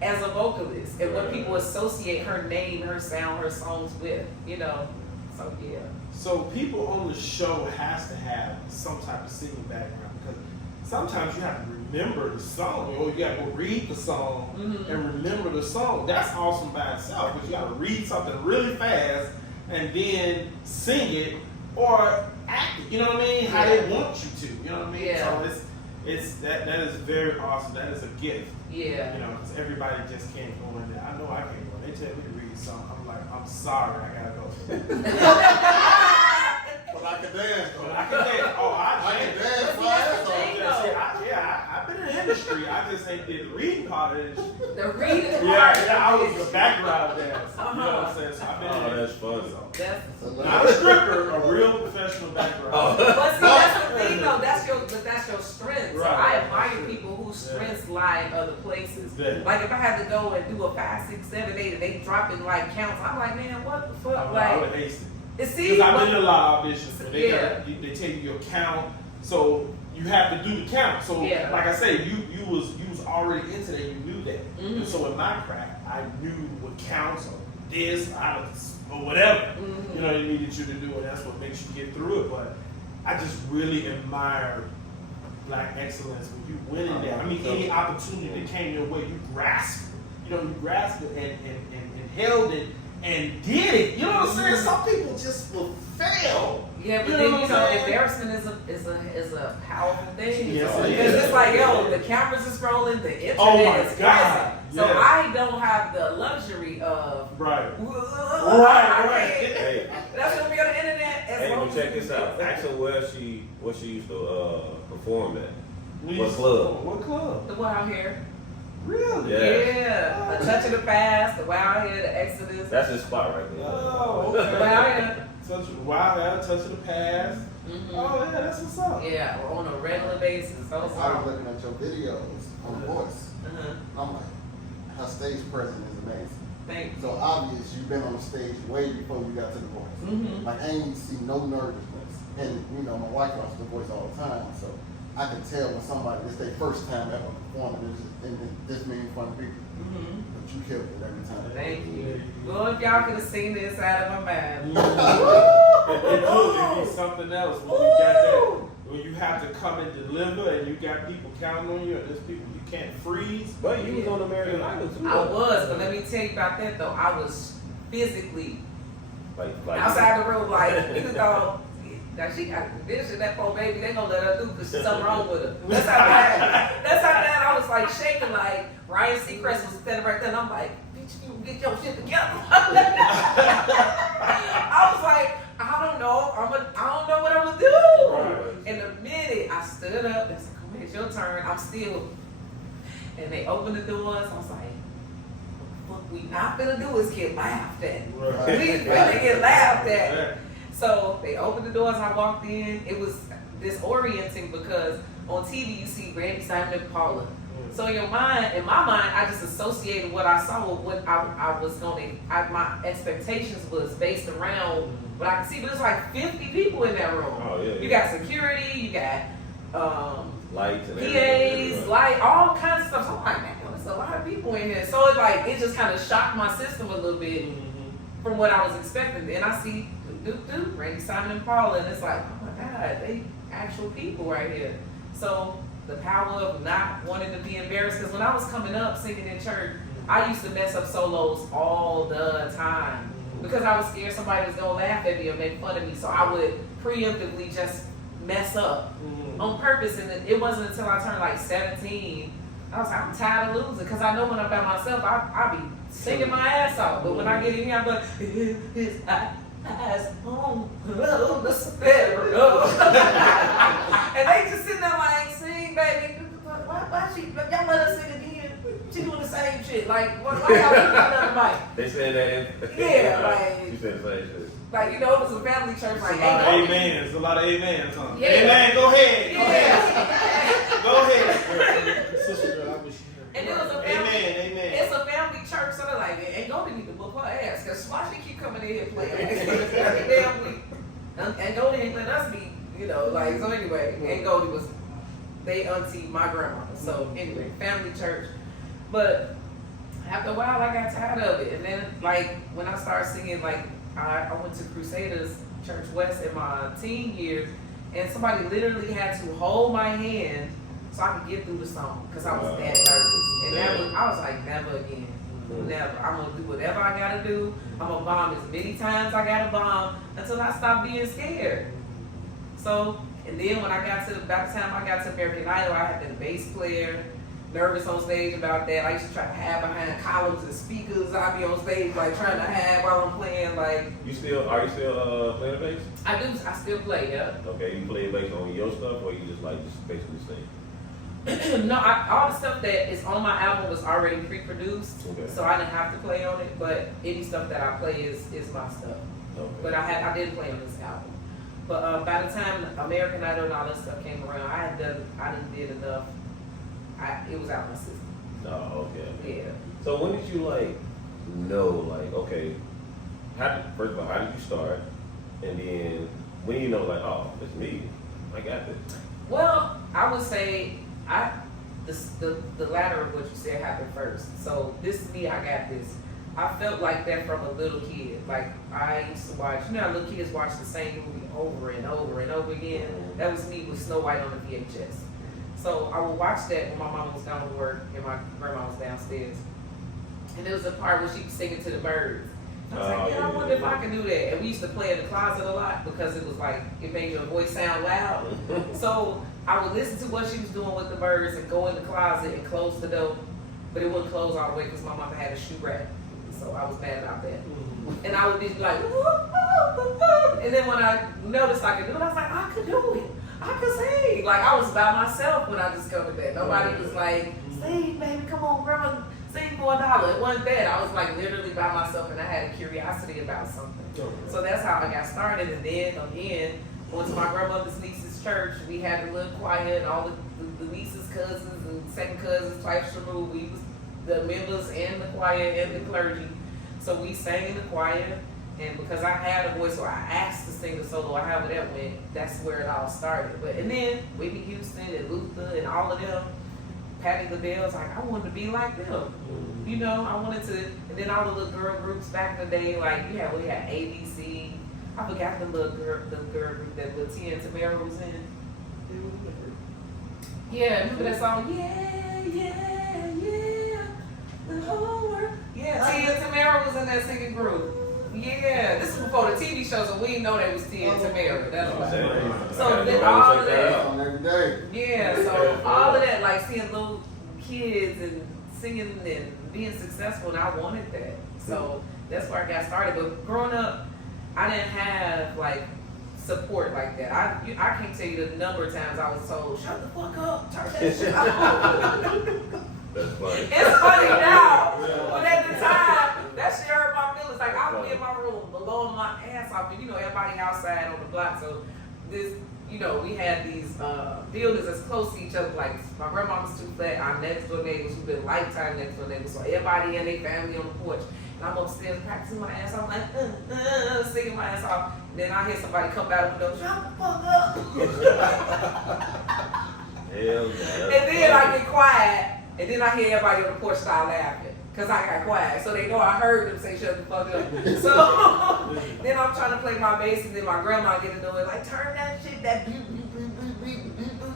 as a vocalist and what people associate her name, her sound, her songs with, you know. So yeah. So people on the show has to have some type of singing background because sometimes you have to remember the song, or you got to go read the song and remember the song. That's awesome by itself because you got to read something really fast and then sing it or act it. You know what I mean? How they want you to. You know what I mean? Yeah. So it's that is very awesome. That is a gift. Yeah. You know, because everybody just can't go in there. I know I can't go. They tell me to read something. I'm like, I'm sorry, I gotta go. But I can dance though. But I can dance. Oh, I can dance my That's ass the thing, off. though. I've been in the industry. I just ain't did the reading part of it. The reading part. Yeah, I was a background dancer. You know what I'm saying? So I've been in that's funny. That's, not a stripper, a real professional background. but see, that's the thing though. That's your strength. So Right. I admire people whose strengths lie in other places. Yeah. Like if I had to go and do a 5, 6, 7, 8, and they dropping like counts, I'm like, man, what the fuck? I Like, would ace it. see, Because I've been in a lot of auditions. Where they, Yeah. they tell you your count, so you have to do the count. So, Yeah. like I said, you was already into that. You knew that. And so in my craft, I knew what counts or this or whatever you know they needed you to do, and that's what makes you get through it. But I just really admire Black excellence when you went in there. I mean, any opportunity that came your way, you grasped it. You know, you grasped it and held it and did it. You know what I'm saying? Some people just will fail. Yeah, but You know then what you I'm know, saying? embarrassment is a powerful thing. Yes, it Because is. it's like, yo, the cameras is rolling, the internet Oh my is God. present. So Yeah. I don't have the luxury of Right. right. Hey, That's gonna be on the internet. hey, but check this out. Ask her where she used to perform at. What club? What club? The Wild Hair. Really? Yeah. A Touch of the Past, the Wild Hair, the Exodus. That's his spot right there. Oh, The okay. Wild Hair. Touch of the wild hair, touch of the past. Oh yeah, that's what's up. Yeah, we're on a regular basis. I was looking at your videos on Voice. I'm like, her stage presence is amazing. Thank you. So obvious you've been on the stage way before you got to the Voice. Like I ain't see no nervousness. And you know, my wife watches the Voice all the time, so I can tell when somebody it's their first time ever performing and this many in front of people. But you killed it every time. Thank you. Well, if y'all could have seen the inside of my mind. It could be something else when you got that. When you have to come and deliver, and you got people counting on you, and there's people you can't freeze. But you was on American Idol too. I was, but let me tell you about that though. I was physically like outside the room, like you thought. Like she got this and that poor baby, they gonna let her do because there's something wrong with her. That's how bad I was like shaking, like Ryan Seacrest was standing right there, and I'm like, bitch, you get your shit together. I was like, I don't know what I'm gonna do. Right. And the minute I stood up, they said, come here, it's your turn. I'm still, and they opened the doors. I was like, what we not gonna do is get laughed at. Right. We really get laughed at. So they opened the doors, I walked in. It was disorienting because on TV you see Randy, Simon, and Paula. So in my mind, I just associated what I saw with what I was my expectations was based around what I could see. But it's like 50 people in that room. Oh, yeah. You got security, you got lights and PAs, light, all kinds of stuff. So I'm like, man, there's a lot of people in here. So it just kind of shocked my system a little bit from what I was expecting. Then I see Randy, Simon, and Paula, and it's like, oh my God, they actual people right here. So the power of not wanting to be embarrassed, because when I was coming up singing in church, I used to mess up solos all the time because I was scared somebody was gonna laugh at me or make fun of me. So I would preemptively just mess up on purpose, and it wasn't until I turned like 17, I was like, I'm tired of losing, because I know when I'm by myself, I be singing my ass off, but when I get in here, I'm like, his eyes on the sparrow. And they just sitting there like, sing, baby. Why she, y'all let her sing again? She doing the same shit. Like, why y'all keep on the mic? They said that. Yeah, like. She said the same shit. Like, you know, it was a family church. It's Like, a lot of hey, amen. It's a lot of amens, huh? Yeah. Amen. Go ahead. Go ahead. Yeah. Go ahead. Sister girl, I wish you And it was a family. Amen. Amen. It's a family church, so they're like, ain't gonna need to whoop her ass, cause why she keep coming in here playing every damn week? And Goldie ain't let us be, you know, like, so anyway, and Goldie was, they auntie my grandma. So anyway, family church. But after a while, I got tired of it. And then, like, when I started singing, like, I went to Crusaders Church West in my teen years, and somebody literally had to hold my hand so I could get through the song, because I was that nervous. And that was, I was like, never again. Never. I'm going to do whatever I got to do. I'm going to bomb as many times I got to bomb until I stop being scared. So, and then when I got to, by the time I got to American Idol, I had been a bass player, nervous on stage about that. I used to try to hide behind columns and speakers. I'd be on stage, like, trying to hide while I'm playing, like. Are you still playing the bass? I still play, yeah. Okay, you play bass on your stuff, or you just basically sing? No, all the stuff that is on my album was already pre-produced, Okay. so I didn't have to play on it. But any stuff that I play is my stuff. Okay. But I did play on this album. But by the time American Idol and all that stuff came around, I didn't did enough. It was out my system. Oh, okay. Yeah. So when did you know okay? First of all, how did you start? And then when you know oh, it's me, I got this. Well, I would say the latter of what you said happened first. So this is me, I got this. I felt like that from a little kid. Like, I used to watch, you know how little kids watch the same movie over and over and over again? That was me with Snow White on the VHS. So I would watch that when my mom was gone to work and my grandma was downstairs. And there was a part where she was singing to the birds. I was like, I wonder if I can do that. And we used to play in the closet a lot because it was like, it made your voice sound loud. So I would listen to what she was doing with the birds and go in the closet and close the door. But it wouldn't close all the way because my mama had a shoe rack. So I was mad about that. And I would be like, and then when I noticed I could do it, I was like, I could do it. I could sing. Like, I was by myself when I discovered that. Nobody was like, sing, baby, come on, grandma, sing for $1. It wasn't that. I was like literally by myself and I had a curiosity about something. So that's how I got started. And then again, went to my grandmother's niece's church. We had the little choir and all the niece's cousins and second cousins, twice removed. We was the members and the choir and the clergy. So we sang in the choir. And because I had a voice, so I asked to sing the solo, however that went, that's where it all started. And then Whitney Houston and Luther and all of them, Patti LaBelle's like, I wanted to be like them. You know, I wanted to, and then all the little girl groups back in the day, like we had ABC. I forgot the little girl group that little Tia and Tamara was in. Yeah, remember that song? Yeah, yeah, yeah, the whole world. Yeah, Tia and Tamara was in that singing group. Yeah, this is before the TV show, so we didn't know they was Tia and Tamara. That's why. So then all of that. On every day. Yeah, so all of that, like seeing little kids and singing and being successful, and I wanted that. So that's where I got started. But growing up, I didn't have like support like that. I can't tell you the number of times I was told, shut the fuck up, turn that shit off. That's funny. It's funny now, but at the time, that shit hurt my feelings. Like, I would be in my room, blowing my ass off, and you know, everybody outside on the block. So this, you know, we had these buildings that's close to each other. Like, my grandmama's 2 flat, our next door neighbors who've been lifetime next door neighbors. So everybody and their family on the porch. And I'm upstairs practicing my ass off, like, singing my ass off. And then I hear somebody come out of the door, shut the fuck up. Hell yeah. And then I get quiet. And then I hear everybody on the porch start laughing because I got quiet. So they know I heard them say shut the fuck up. So then I'm trying to play my bass and then my grandma get into it like, turn that shit, turn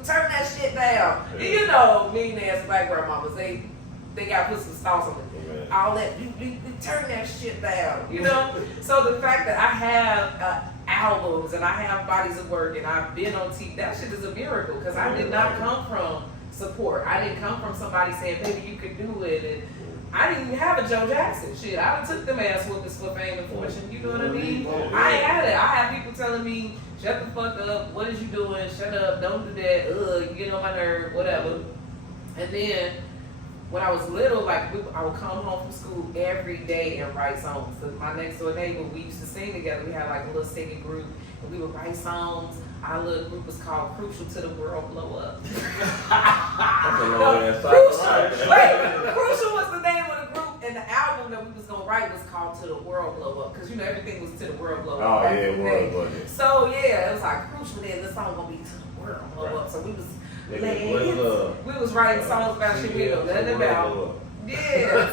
that shit down. And you know, mean ass black grandmamas, they got to put some sauce on it. All that, turn that shit down, you know? So the fact that I have albums and I have bodies of work and I've been on TV, that shit is a miracle because I did not come from support. I didn't come from somebody saying, baby, you could do it. And I didn't even have a Joe Jackson. Shit, I done took them ass whoopings for fame and fortune. You know what I mean? I ain't had it. I have people telling me, shut the fuck up. What is you doing? Shut up. Don't do that. Ugh, you get on my nerve. Whatever. And then when I was little, like I would come home from school every day and write songs. So my next door neighbor, we used to sing together. We had like a little singing group, and we would write songs. Our little group was called "Crucial to the World Blow Up." That's a long ass Crucial. Wait, Crucial was the name of the group, and the album that we was gonna write was called "To the World Blow Up," because you know everything was to the world blow up. Oh back yeah, in the it day. was. So yeah, it was like Crucial. Then the song gonna be "To the World Blow Up." So we was. Nigga, We was writing songs about shit we know nothing about. Yeah,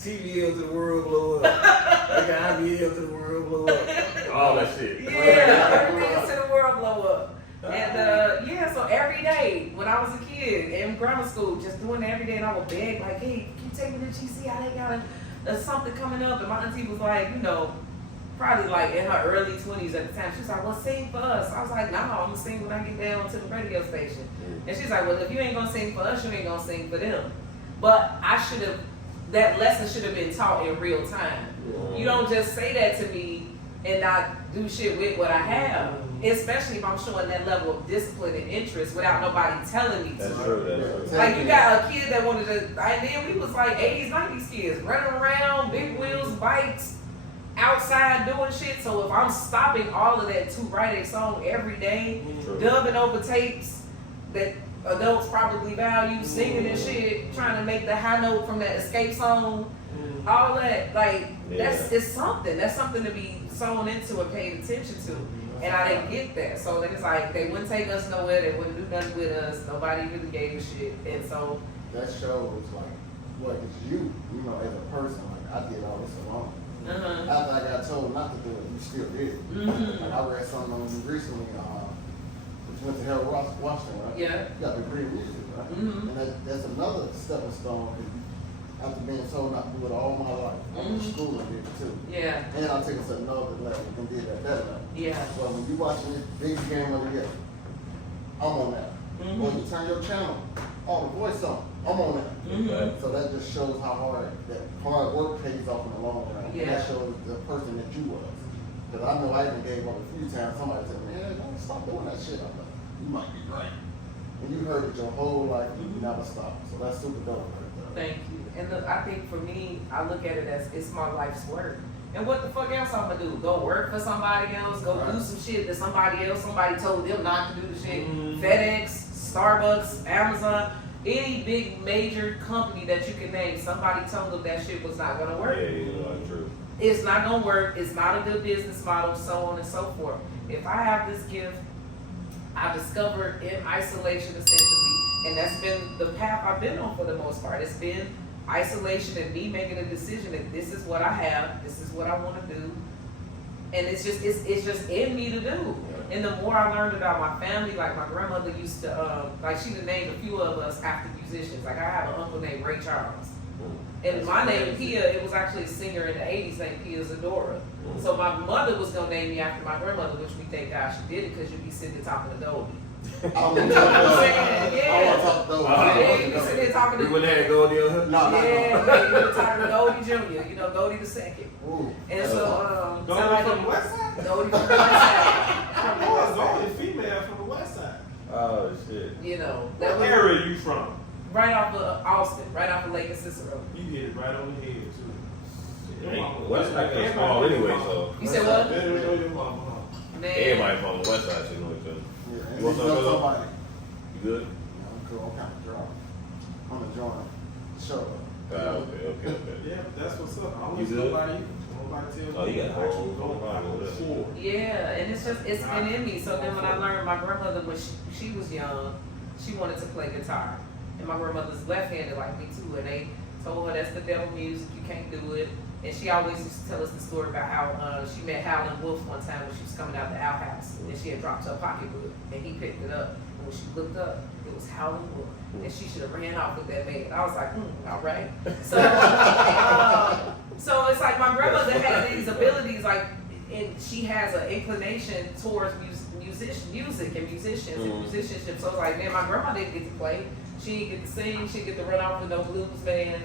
TVL to the world blow up. Like IBL to the world blow up. all that shit. yeah, everything to the world blow up. And yeah, so every day when I was a kid in grammar school, just doing it every day, and I would beg like, "Hey, can you take me to GC? How they got something coming up?" And my auntie was like, you know, probably like in her early 20s at the time. She was like, "Well, sing for us." I was like, "No, I'm gonna sing when I get down to the radio station." And she's like, "Well, if you ain't gonna sing for us, you ain't gonna sing for them." But that lesson should have been taught in real time. You don't just say that to me and not do shit with what I have. Especially if I'm showing that level of discipline and interest without nobody telling me to. That's true. Like you got a kid that wanted to, and then we was like 80s, 90s kids running around, big wheels, bikes, outside doing shit. So if I'm stopping all of that to write a song every day, dubbing over tapes that adults probably value, singing and shit, trying to make the high note from that escape song, all that, like it's something. That's something to be sewn into and paid attention to. And I didn't get that. So it's like they wouldn't take us nowhere, they wouldn't do nothing with us, nobody really gave a shit. And so that shows like what it's you know, as a person, like I did all this alone. After I got told not to do it, you still did it. Like I read something on you recently, which went to Harold Washington, right? Yeah. You got degree in music, right? And that's another stepping stone. After being told not to do it all my life, I went to school and did it too. Yeah. And I took it to another level and did it at that level. Yeah. So when you watching this big game of the year, I'm on that. When you turn your channel, the voice on, I'm on that. So that just shows how that hard work pays off in the long run. And that shows the person that you was. Because I know I even gave up a few times. Somebody said, "Man, don't stop doing that shit." I'm like, "You might be right." And you heard it your whole life, and you never stopped. So that's super dope right there. Thank you. And look, I think for me, I look at it as it's my life's work. And what the fuck else I'm gonna do? Go work for somebody else? Go do some shit that somebody told them not to do the shit? FedEx, Starbucks, Amazon, any big major company that you can name, somebody told them that shit was not gonna work. Yeah, that's true. It's not gonna work. It's not a good business model, so on and so forth. If I have this gift, I discovered in isolation essentially, and that's been the path I've been on for the most part. It's been isolation and me making a decision that this is what I have, this is what I want to do, and it's just in me to do. And the more I learned about my family, like my grandmother used to, like she would name a few of us after musicians. Like I have an uncle named Ray Charles. And my name, Pia, it was actually a singer in the 80s named Pia Zadora. So my mother was going to name me after my grandmother, which we thank God she did it because you'd be sitting there talking to Dolby. I want to talk to those. Yeah, you be sitting there talking to We went there and go there. No, you were talking to Goldie Jr., you know, Goldie the second. And so, Goldie from the west side? Goldie from the west side. Goldie female from the west side. Oh, shit. You know, What area are you from? right off of Austin, right off of Lake and Cicero. You hit it right on the head, too. West side kind of small anyway, so. You said what? Man. Everybody from the west side should know each other. Yeah, You want some of somebody. You good? I'm cool. I'm kind of drunk. I'm gonna join the show. Okay. Yeah, that's what's up. I don't You listen good? to nobody tell me. Oh, you got actual Four. Yeah, and it's been in me. So then when I learned my grandmother, when she was young, she wanted to play guitar. And my grandmother's left-handed like me too, and they told her that's the devil music, you can't do it. And she always used to tell us the story about how she met Howlin' Wolf one time when she was coming out the outhouse, and she had dropped her pocketbook, and he picked it up. And when she looked up, it was Howlin' Wolf, and she should have ran off with that man. I was like, all right. So, so it's like my grandmother had these abilities, like, and she has an inclination towards music and musicians and musicianship. So it's like, man, my grandma didn't get to play. She didn't get to sing. She didn't get to run off with no blues band.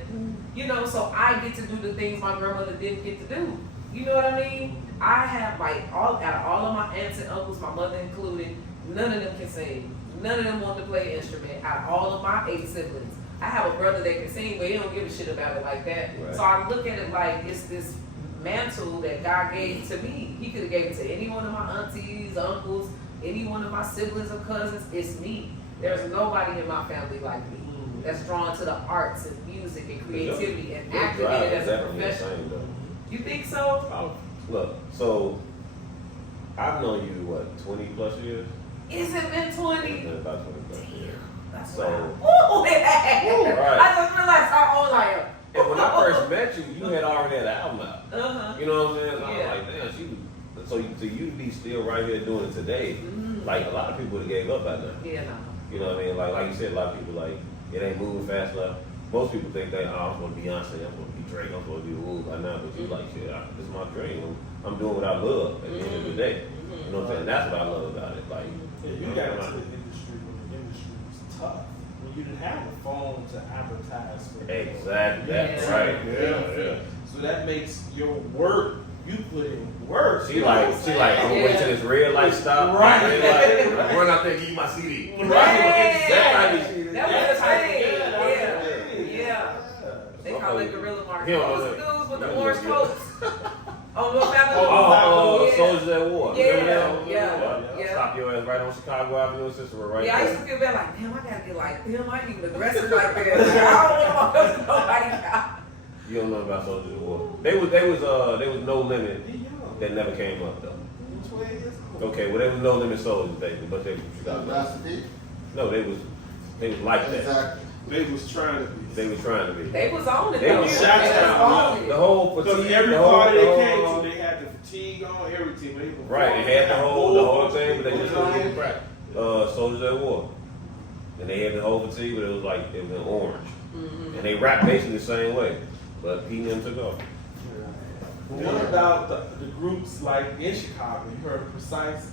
You know, so I get to do the things my grandmother didn't get to do. You know what I mean? I have like out of all of my aunts and uncles, my mother included, None of them can sing. None of them want to play an instrument. Out of all of my 8 siblings, I have a brother that can sing, but he don't give a shit about it like that. Right. So I look at it like it's this mantle that God gave to me. He could have gave it to any one of my aunties, uncles, any one of my siblings or cousins. It's me. There's nobody in my family like me that's drawn to the arts and music and creativity and acting in it as a profession. You think so? Look, so I've known you, what, 20 plus years? Is it been 20? It's been about 20 plus years. That's So- wow. Ooh, right. I just realized how old I am. And when I first met you, you had already had an album out. Uh-huh. You know what I'm saying? So Yeah. I was like, damn, so you to be still right here doing it today, like a lot of people would have gave up by now. Yeah, no. You know what I mean? Like you said, a lot of people like, it ain't moving fast enough. Most people think that, I'm supposed to be Beyonce, I'm supposed to be Drake, I'm supposed to be Woo by now, but you like, shit, this is my dream. I'm doing what I love at the end of the day. You know what I'm saying? That's what I love about it. Like, Yeah, you got into the industry when the industry was tough. When you didn't have the phone to advertise for. exactly, that's Yeah. right. Yeah. So that makes your work, you put in work. She like, I'm gonna wait till this red light stop. Right. Like, run out there and give you my CD. Right. That might be. That was the thing. Yeah, that was the thing. Yeah. They call it guerrilla marketing. Yeah, What was the dudes with the orange coats? Oh, North Oh, Avenue. Soldiers at War. Yeah, Remember that? yeah. Stop your ass right on Chicago Avenue, sister. We're right Yeah, I there. used to feel bad, like, damn, I gotta get like them. I ain't even aggressive like that. Like, I don't want to nobody out. You don't know about Soldiers at War. They was No Limit He young. that never came up though. 12 years old. Okay, well they was No Limit Soldiers, basically, but they from Chicago. Master P. No, they was like that. Exactly. They was trying to be. They was trying to be. They was on it They though. was They shots was out. on The it. whole Because fatigue, every the whole, party the they whole, came to, they had the fatigue on, everything. But they were right, and had the whole thing, but they just couldn't get it right. Soldiers at War. And they had the whole fatigue, but it was like it was in orange. And they rapped basically the same way, but P and them took off. What about the groups like in Chicago? You heard Precise?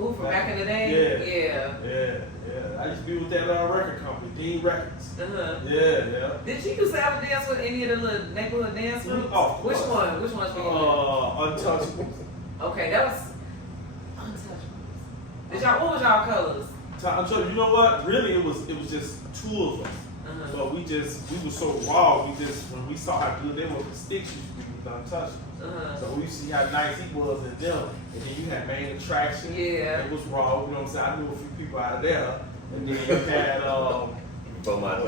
Ooh, from back in the day? Yeah. I used to be with that record company, Dean Records. Uh-huh. Yeah. Did she used to have a dance with any of the little neighborhood dance groups? Oh, Which of one? Which one's being Untouchables. Okay, that was Untouchables. What was y'all colors? I'm telling you, you know what? Really, it was just two of us. Uh-huh. So we were so raw. When we saw how good they were, the sticks used to be with Untouchables. Uh-huh. So we see how nice he was in them. And then you had Main Attraction. Yeah. It was raw, you know what I'm saying? I knew a few people out of there. And then you had For my time.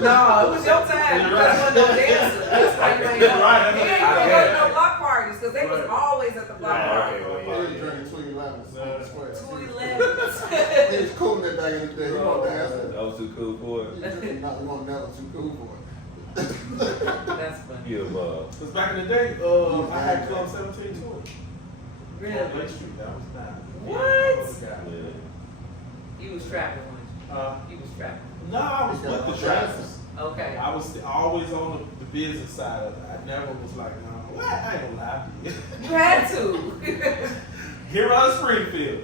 No, it was your time. You just wasn't no dancer. That's why you ain't go. Right. You ain't even go to no block parties because they was always at the block Right. party. He was drinking 211s on the square. 211. He was cool in that back in the day. He won't dance. That was too cool for it. He won't never too cool for it. That's funny. You because back in the day, I had Club 1720. Really? On Lake Street, that was nice. What? yeah. You was trapping, weren't you? You was trapping. No, I was with the trappers. Okay. I was always on the business side of it. I never was like, no, what? I ain't gonna lie to you. You had to. Here on Springfield.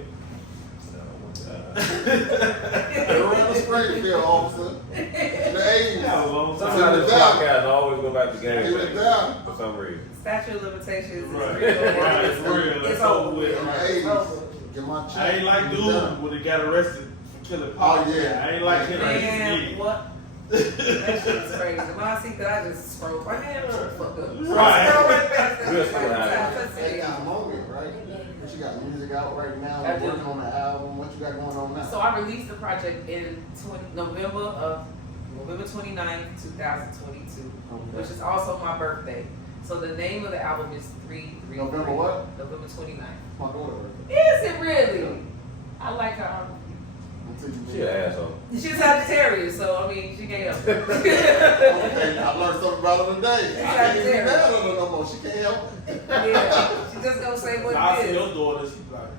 Around the Springfield, officer. In the 80s. Yeah, a long time. Sometimes this podcast always go back to He game was down. for some reason. Statute of limitations Right. is real. Right, it's real. It's It's over. over with. In the It's 80s. over. Get my check. I ain't like He dude done. when he got arrested for killing Paul. Oh, yeah. I ain't like him. I used to Man, get it. what? That shit's crazy. When I see that, I just scroll. My hand, shut the fuck up. Right. Scroll right past that. We'll Like, see what happens. let's That see. kind of moment, right? But you got music out right now. I You're do. working on the album. What you got going on now? So I released the project in November 29th, 2022, which is also my birthday. So the name of the album is 333. November what? November 29th. My daughter. Is it really? I like her. Until you She an asshole. She's Sagittarius, so I mean, she can't help it. Okay, I learned something about her today. I can't even Sagittarius. mad at her no more. She can't help it. Yeah, she just gonna say what I it see is. your daughter, she's like,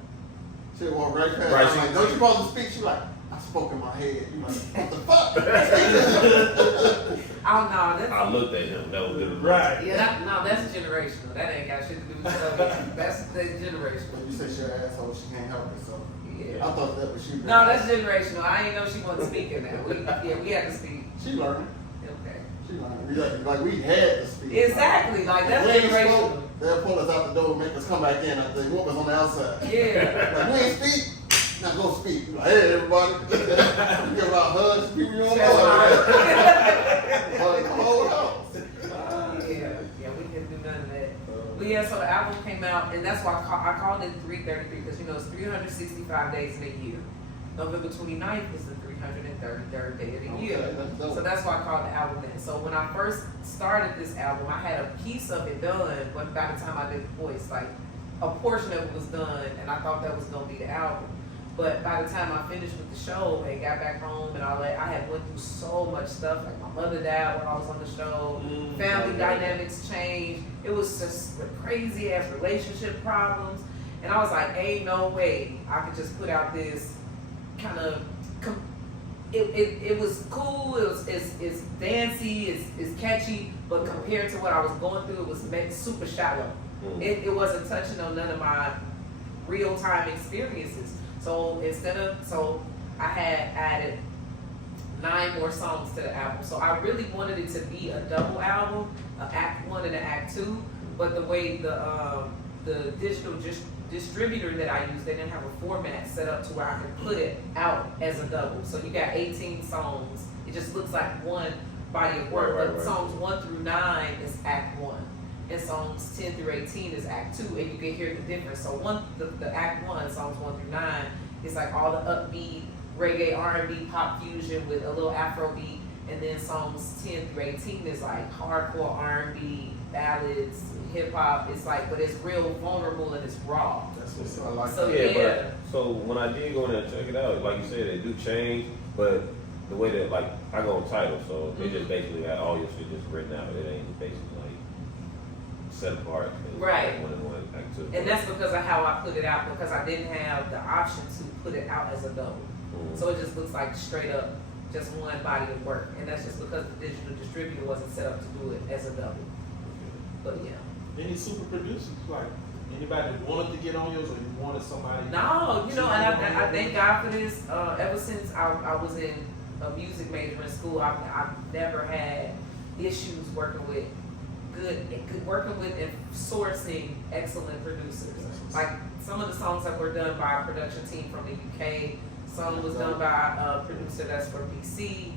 She walked right past. Right, I'm she- like, don't you supposed to speak? She like, I spoke in my head. You like, what the fuck? Oh no, that's I looked at him. That was good. right. yeah, that's generational. That ain't got shit to do with stuff. That's the generational. You say she's an asshole. She can't help it. So Yeah. I thought that was you. No, that's generational. I ain't know she wasn't speaking that. We had to speak. She learned. Okay. She learned. Like we had to speak. Exactly. Like that's If we ain't generational. spoke, they'll pull us out the door and make us come back in. I think what was on the outside. Yeah. Like we ain't speak. Now go speak. Like, hey, everybody. You give out hugs, people you don't know. Like, hold on. Yeah, we didn't do none of that. But yeah, so the album came out, and that's why I called it 333, because it's 365 days in a year. November 29th is the 333rd day of the year. So that's why I called the album that. So when I first started this album, I had a piece of it done, but by the time I did the voice, like a portion of it was done, and I thought that was gonna be the album. But by the time I finished with the show and got back home and all that, I had went through so much stuff. Like my mother died when I was on the show. Family dynamics changed. It was just crazy ass relationship problems. And I was like, ain't no way I could just put out this kind of, it was cool, it's dancey, it's catchy, but compared to what I was going through, it was super shallow. It wasn't touching on none of my real time experiences. So I had added 9 more songs to the album. So I really wanted it to be a double album, an act 1 and an act 2, but the way the digital distributor that I used, they didn't have a format set up to where I could put it out as a double. So you got 18 songs. It just looks like one body of work. But songs 1 through 9 is act 1. And songs 10 through 18 is act 2, and you can hear the difference. So the act 1, songs 1 through 9, is like all the upbeat reggae, R&B, pop fusion with a little Afro beat, and then songs 10 through 18 is like hardcore R&B, ballads, hip hop. It's like, but it's real vulnerable and it's raw. That's what I like. So But so when I did go in there and check it out, like you said, they do change, but the way that, like, I go on title, so they just basically got all your shit just written out. It ain't basically like set apart. Right. One and one, act 2. And that's because of how I put it out, because I didn't have the option to put it out as a double. So it just looks like straight up just one body of work. And that's just because the digital distributor wasn't set up to do it as a double. But yeah. Any super producers, like anybody that wanted to get on yours, or you wanted somebody? No, and I thank God for this. Ever since I was in a music major in school, I've never had issues working with and sourcing excellent producers. Like some of the songs that were done by a production team from the UK, some was done by a producer that's from DC,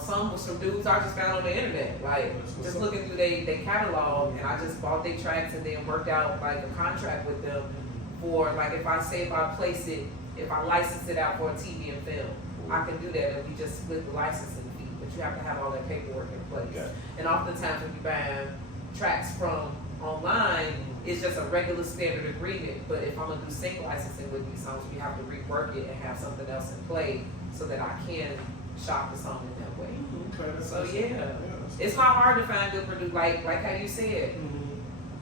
some was from dudes I just found on the internet. Like just looking through their catalog, and I just bought their tracks and then worked out like a contract with them for, like, if I license it out for a TV and film, I can do that, and we just split the licensing fee. But you have to have all that paperwork in place. Okay. And oftentimes when you buy tracks from online, it's just a regular standard agreement. But if I'm gonna do sync licensing with these songs, we have to rework it and have something else in play so that I can shop the song in that way. Okay, So it's not hard to find good producers. Like how you said,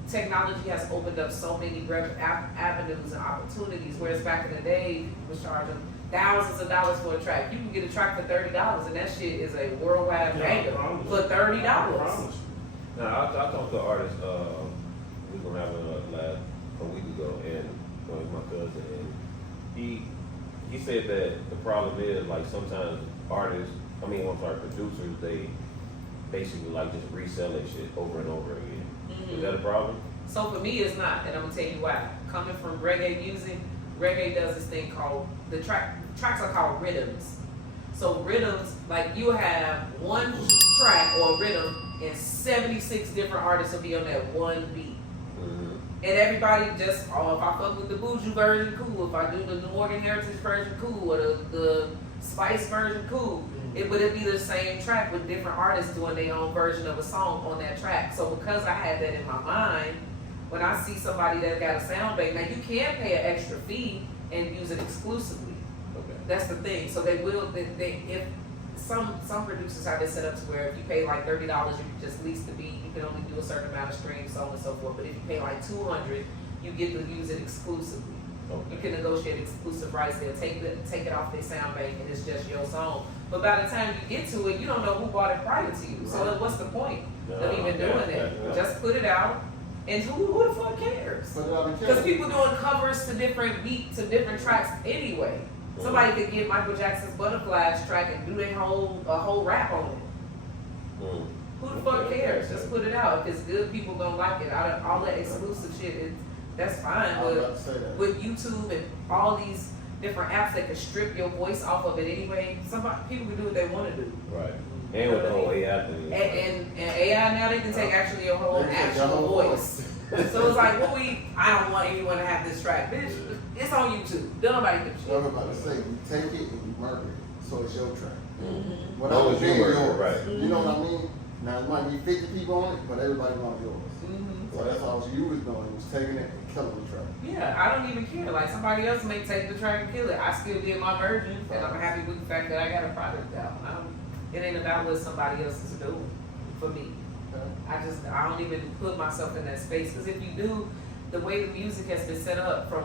technology has opened up so many avenues and opportunities. Whereas back in the day, people was charging thousands of dollars for a track. You can get a track for $30, and that shit is a worldwide banger for $30. Now, I talked to an artist, we were having a week ago, and my cousin, and he said that the problem is, like, sometimes producers, they basically like just resell that shit over and over again. Is that a problem? So for me, it's not, and I'm gonna tell you why. Coming from reggae music, reggae does this thing called, tracks are called rhythms. So rhythms, like you have one track or rhythm and 76 different artists will be on that one beat. And everybody just, if I fuck with the Buju version, cool. If I do the New Orleans Heritage version, cool. Or the Spice version, cool. It would be the same track with different artists doing their own version of a song on that track. So because I had that in my mind, when I see somebody that got a sound bank, now you can pay an extra fee and use it exclusively. Okay. That's the thing. So they will, if some producers have it set up to where if you pay like $30, you can just lease the beat. You can only do a certain amount of streams, so on and so forth. But if you pay like $200, you get to use it exclusively. Okay. You can negotiate exclusive rights. They'll take it off their sound bank, and it's just your song. But by the time you get to it, you don't know who bought it prior to you. So what's the point of even doing that? Just put it out, and who the fuck cares? Because people doing covers to different beats, to different tracks anyway. Somebody could get Michael Jackson's Butterflies track and do a whole rap on it. Who the fuck cares? Just put it out. If it's good, people gonna like it. All that exclusive shit, that's fine. But with YouTube and all these different apps that can strip your voice off of it anyway. People can do what they want to do. Right. And with the whole AI thing. And AI now they can take actually your whole They can take actual your whole voice. So it's like, I don't want anyone to have this track. Bitch, it's on YouTube. Don't nobody give a shit. What I'm about to say, you take it and you murder it, so it's your track. Mm-hmm. Whatever you being murder it, yours. right. You know what I mean? Now it might be 50 people on it, but everybody wants yours. Mm-hmm. So that's all you was doing, was taking it and killing the track. Yeah, I don't even care. Like somebody else may take the track and kill it. I still did my version, and I'm happy with the fact that I got a product out. It ain't about what somebody else is doing for me. I don't even put myself in that space, because if you do, the way the music has been set up from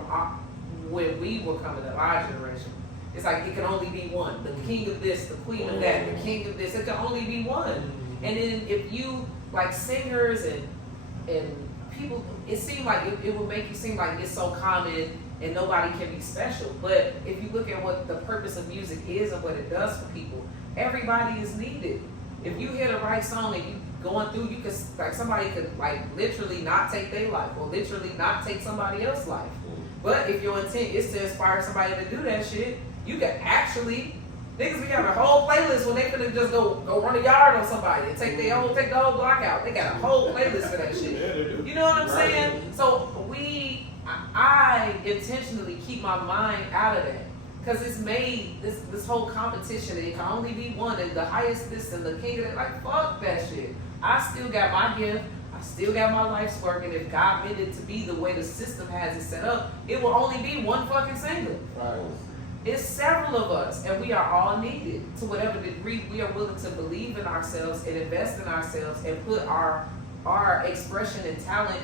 when we were coming up, our generation, it's like it can only be one. The king of this, the queen of that, the king of this. It can only be one. And then if you like singers and people, it seemed like it will make you seem like it's so common and nobody can be special. But if you look at what the purpose of music is and what it does for people, everybody is needed. If you hear the right song and you going through, you could, like, somebody could like literally not take their life or literally not take somebody else's life. But if your intent is to inspire somebody to do that shit, you can actually, niggas be having a whole playlist when they finna just go run a yard on somebody and take the whole block out. They got a whole playlist for that shit. You know what I'm saying? So I intentionally keep my mind out of that. Because it's made this whole competition, it can only be one, and the highest this and the king of it, like, fuck that shit. I still got my gift, I still got my life's work, and if God meant it to be the way the system has it set up, it will only be one fucking singer. Right. It's several of us, and we are all needed to whatever degree we are willing to believe in ourselves and invest in ourselves and put our expression and talent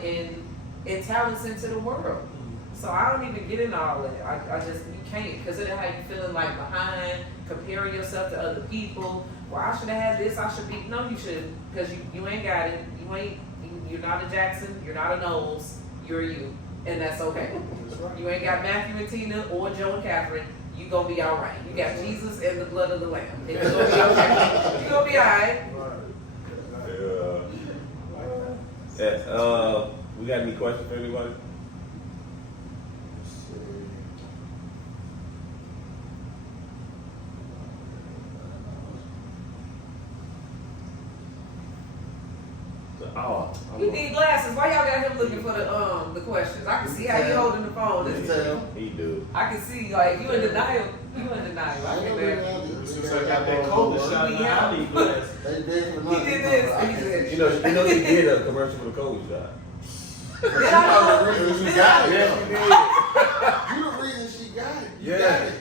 and talents into the world. So I don't even get into all that. I just, you can't, because it'll have you feeling like behind, comparing yourself to other people. Well, I should have had this, I should be, no, you shouldn't, because you ain't got it. You're not a Jackson, you're not a Knowles, you're you, and that's okay. You ain't got Matthew and Tina or Joe and Catherine, you gonna be all right. You got Jesus and the blood of the Lamb, and you're gonna be okay. You're gonna be all right. We got any questions for anybody? You need glasses. Why y'all got him looking for the questions? I can see how you holding the phone. He do. I can see, like, you in denial. You in denial. I can bear. Since I got that COVID shot, now I need glasses. They did for He nothing. did this. He did. You know he did a commercial for the COVID shot. You the reason she got it. Yes, he did. You the reason she got it. You Yeah. got it.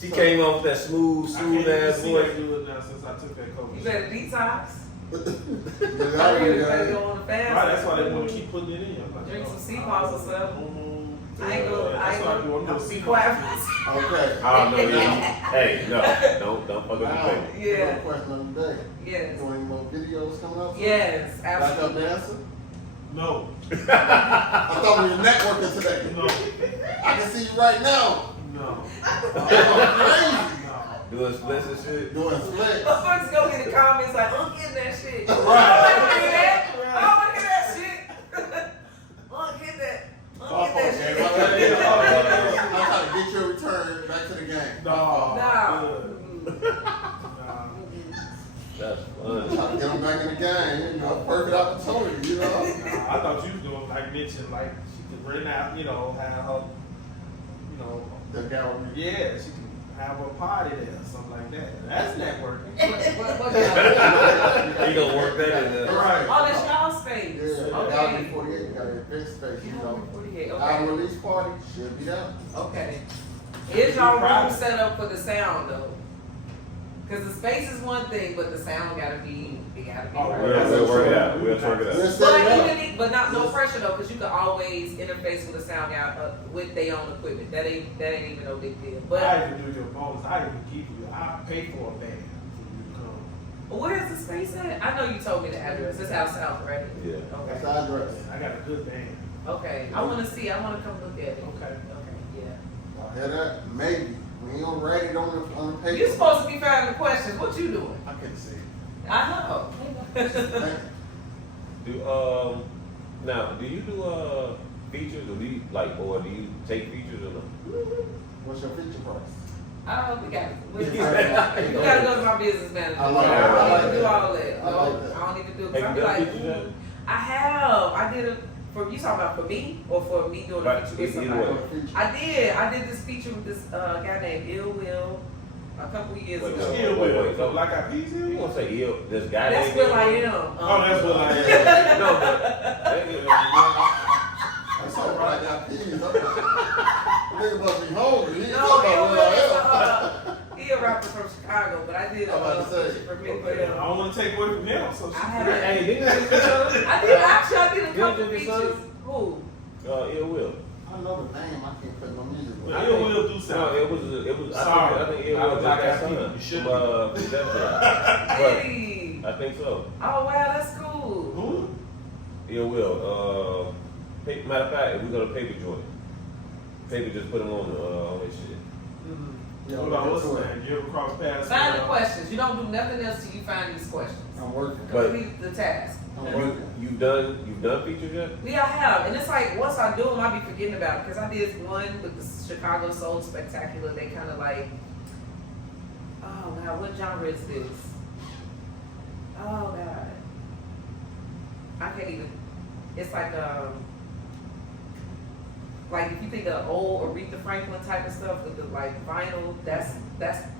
She came off with that smooth I can't even ass see voice. her do it now since I took that COVID You shot. better detox. You You already better got go on a fast. Right, that's why they want to keep putting it in. I'm like, Drink oh, some sea moss or something. I ain't That's what I do. I'm gonna gonna be see quiet. Okay. Oh no, hey, no, don't fuck up the Now, baby. Yeah. question of the day. Yes. You want any more videos coming up? Yes, Like up absolutely. dancer? No, I thought we were networking today. no, I can see you right now. no, Oh, crazy. no. Doing splits and shit. Doing splits. Motherfuckers go in the comments like, I'm getting that shit. Right. I don't want to hear that. I don't want to hear that shit. I'm getting that. I'm getting that shit. I'm trying to get your return back to the game. No. No. That's I'm fun. trying to get them back in the game. You know, perfect opportunity, you know? I thought you was doing like mention like she could rent out, you know, have her, you know, The gallery. yeah, she can have a party there, something like that. That's networking. What y'all He gonna work that in there. Right. Oh, that's y'all space. Yeah, Gallery Okay. 48, you got an event space, you know. Gallery 48, Our okay. release party should be there. Okay. Is y'all room set up for the sound though? Because the space is one thing, but the sound gotta be, it gotta be Oh, right. We'll work it out. We'll work it We'll out. set it But up. even but no pressure though, because you can always interface with the sound guy with their own equipment. That ain't even no big deal. But I even do your bonus. I even give you. I pay for a band for you to come. where is the space at? I know you told me the address. It's out south, right? Yeah. That's Okay. our address. I got a good band. Okay. I want to see. I want to come look at it. Okay. Okay. Yeah. Y'all hear that? Maybe. We ain't ready on the paper. You supposed to be finding the questions. What you doing? I couldn't see it. I know. Now do you do features or do you like or do you take features or no? What's your feature price? We gotta go to my business manager. I like I that. don't need to do all that. I like that. I don't need to do it. Have Cause I you be done like, features yet? I have. I did it for you talking about for me or for me doing a Right, feature with either somebody. way. I did this feature with this guy named Ill Will a couple years Wait, ago. Ill wait, Will. wait, so- Like I peas You here? gonna say ill? This guy. That's named Will Ill? I Am. Oh, that's what I am. No, but That's all right. I got peas. Nigga must be hungry. He ain't No, talking Ill about Will what is else. he a rapper from Chicago, but I did I'm about to say. feature for me for Okay. him. I don't want to take away from him. So I haven't. hey, didn't you get this son? I did actually. I did a You couple did this son? features. Who? Ill Will. I know the name. I can't put no music with But it. Ill Will do No, sound. it was. Sorry. I think Ill I Will was was like, that I think son. you should From, Death Row. Hey. I think so. Oh wow, that's cool. Who? Ill Will. Matter of fact, if we go to Paper Joint, Paper just put him on his shit. Yeah, What about get what's to his it. name? You ever cross paths? Find the with, questions. You don't do nothing else till you find these questions. I'm working. But- Complete the task. I'm You working. you've done features yet? Yeah, I have. And it's like, once I do them, I be forgetting about it. Because I did one with the Chicago Soul Spectacular. They kind of like, oh God, what genre is this? Oh God. I can't even, it's like if you think of old Aretha Franklin type of stuff with the like vinyl, that's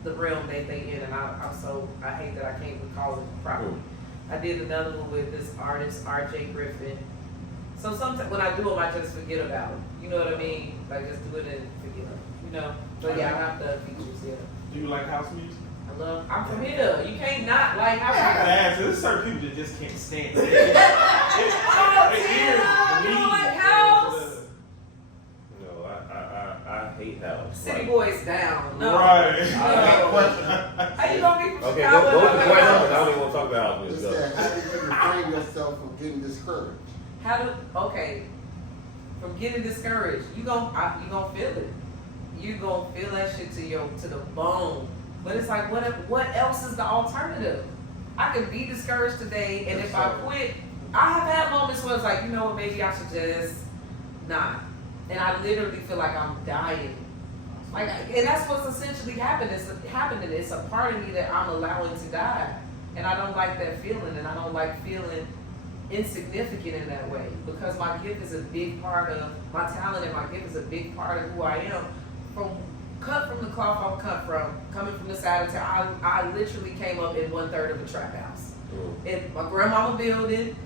the realm they in. And I hate that I can't recall it properly. I did another one with this artist, R.J. Griffin. So sometimes when I do them, I just forget about them. You know what I mean? Like just do it and forget them. You know? But yeah, I have the features here. Do you like house music? I'm from here. You can't not like I gotta how ask. There's certain people that just can't stand it. Oh, Tina, you don't like house? No, I hate house. City Like- Boys down. No. Right. I got a question. How you gonna be from Okay, Chicago? go to and the not question. like I house? don't even want to talk about house Just music. said, how did you refrain yourself from getting discouraged? From getting discouraged, you gonna feel it. You gonna feel that shit to the bone. But it's like, what else is the alternative? I could be discouraged today, and if I quit, I have had moments where it's like, you know what, maybe I should just not. And I literally feel like I'm dying. Like, and that's what's essentially happening. It's a part of me that I'm allowing to die, and I don't like that feeling, and I don't like feeling insignificant in that way, because my gift is a big part of my talent, and my gift is a big part of who I am. Cut from the cloth I'm cut from, coming from the side of town, I literally came up in 1/3 of a trap house. In my grandmama building,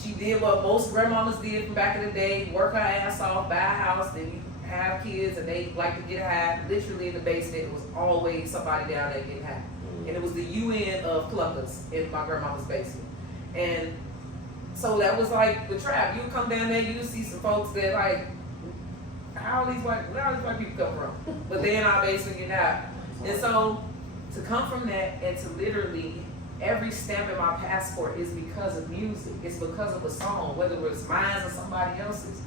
she did what most grandmamas did from back in the day, work her ass off, buy a house, then you have kids and they like to get high. Literally in the basement, it was always somebody down there getting high. And it was the UN of cluckers in my grandmama's basement. And so that was like the trap. You would come down there, you would see some folks that like, where all these white people come from? But they in our basement getting high. And so to come from that and to literally every stamp in my passport is because of music. It's because of a song, whether it was mine or somebody else's.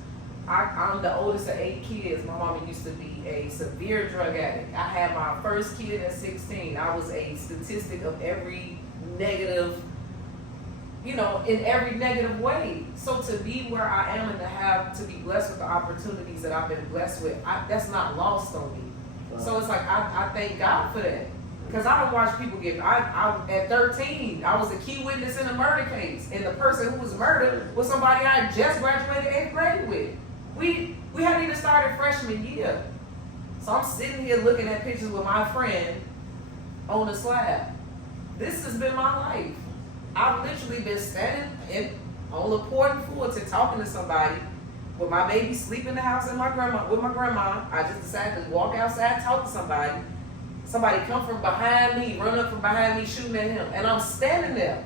I'm the oldest of 8 kids. My mama used to be a severe drug addict. I had my first kid at 16. I was a statistic of every negative, in every negative way. So to be where I am and to be blessed with the opportunities that I've been blessed with, that's not lost on me. So it's like, I thank God for that. Because I don't watch people get, at 13, I was a key witness in a murder case. And the person who was murdered was somebody I had just graduated 8th grade with. We hadn't even started freshman year. So I'm sitting here looking at pictures with my friend on the slab. This has been my life. I've literally been standing on the porch in Fulton talking to somebody with my baby sleep in the house with my grandma. I just decided to walk outside, talk to somebody. Somebody come from behind me, run up from behind me, shooting at him, and I'm standing there.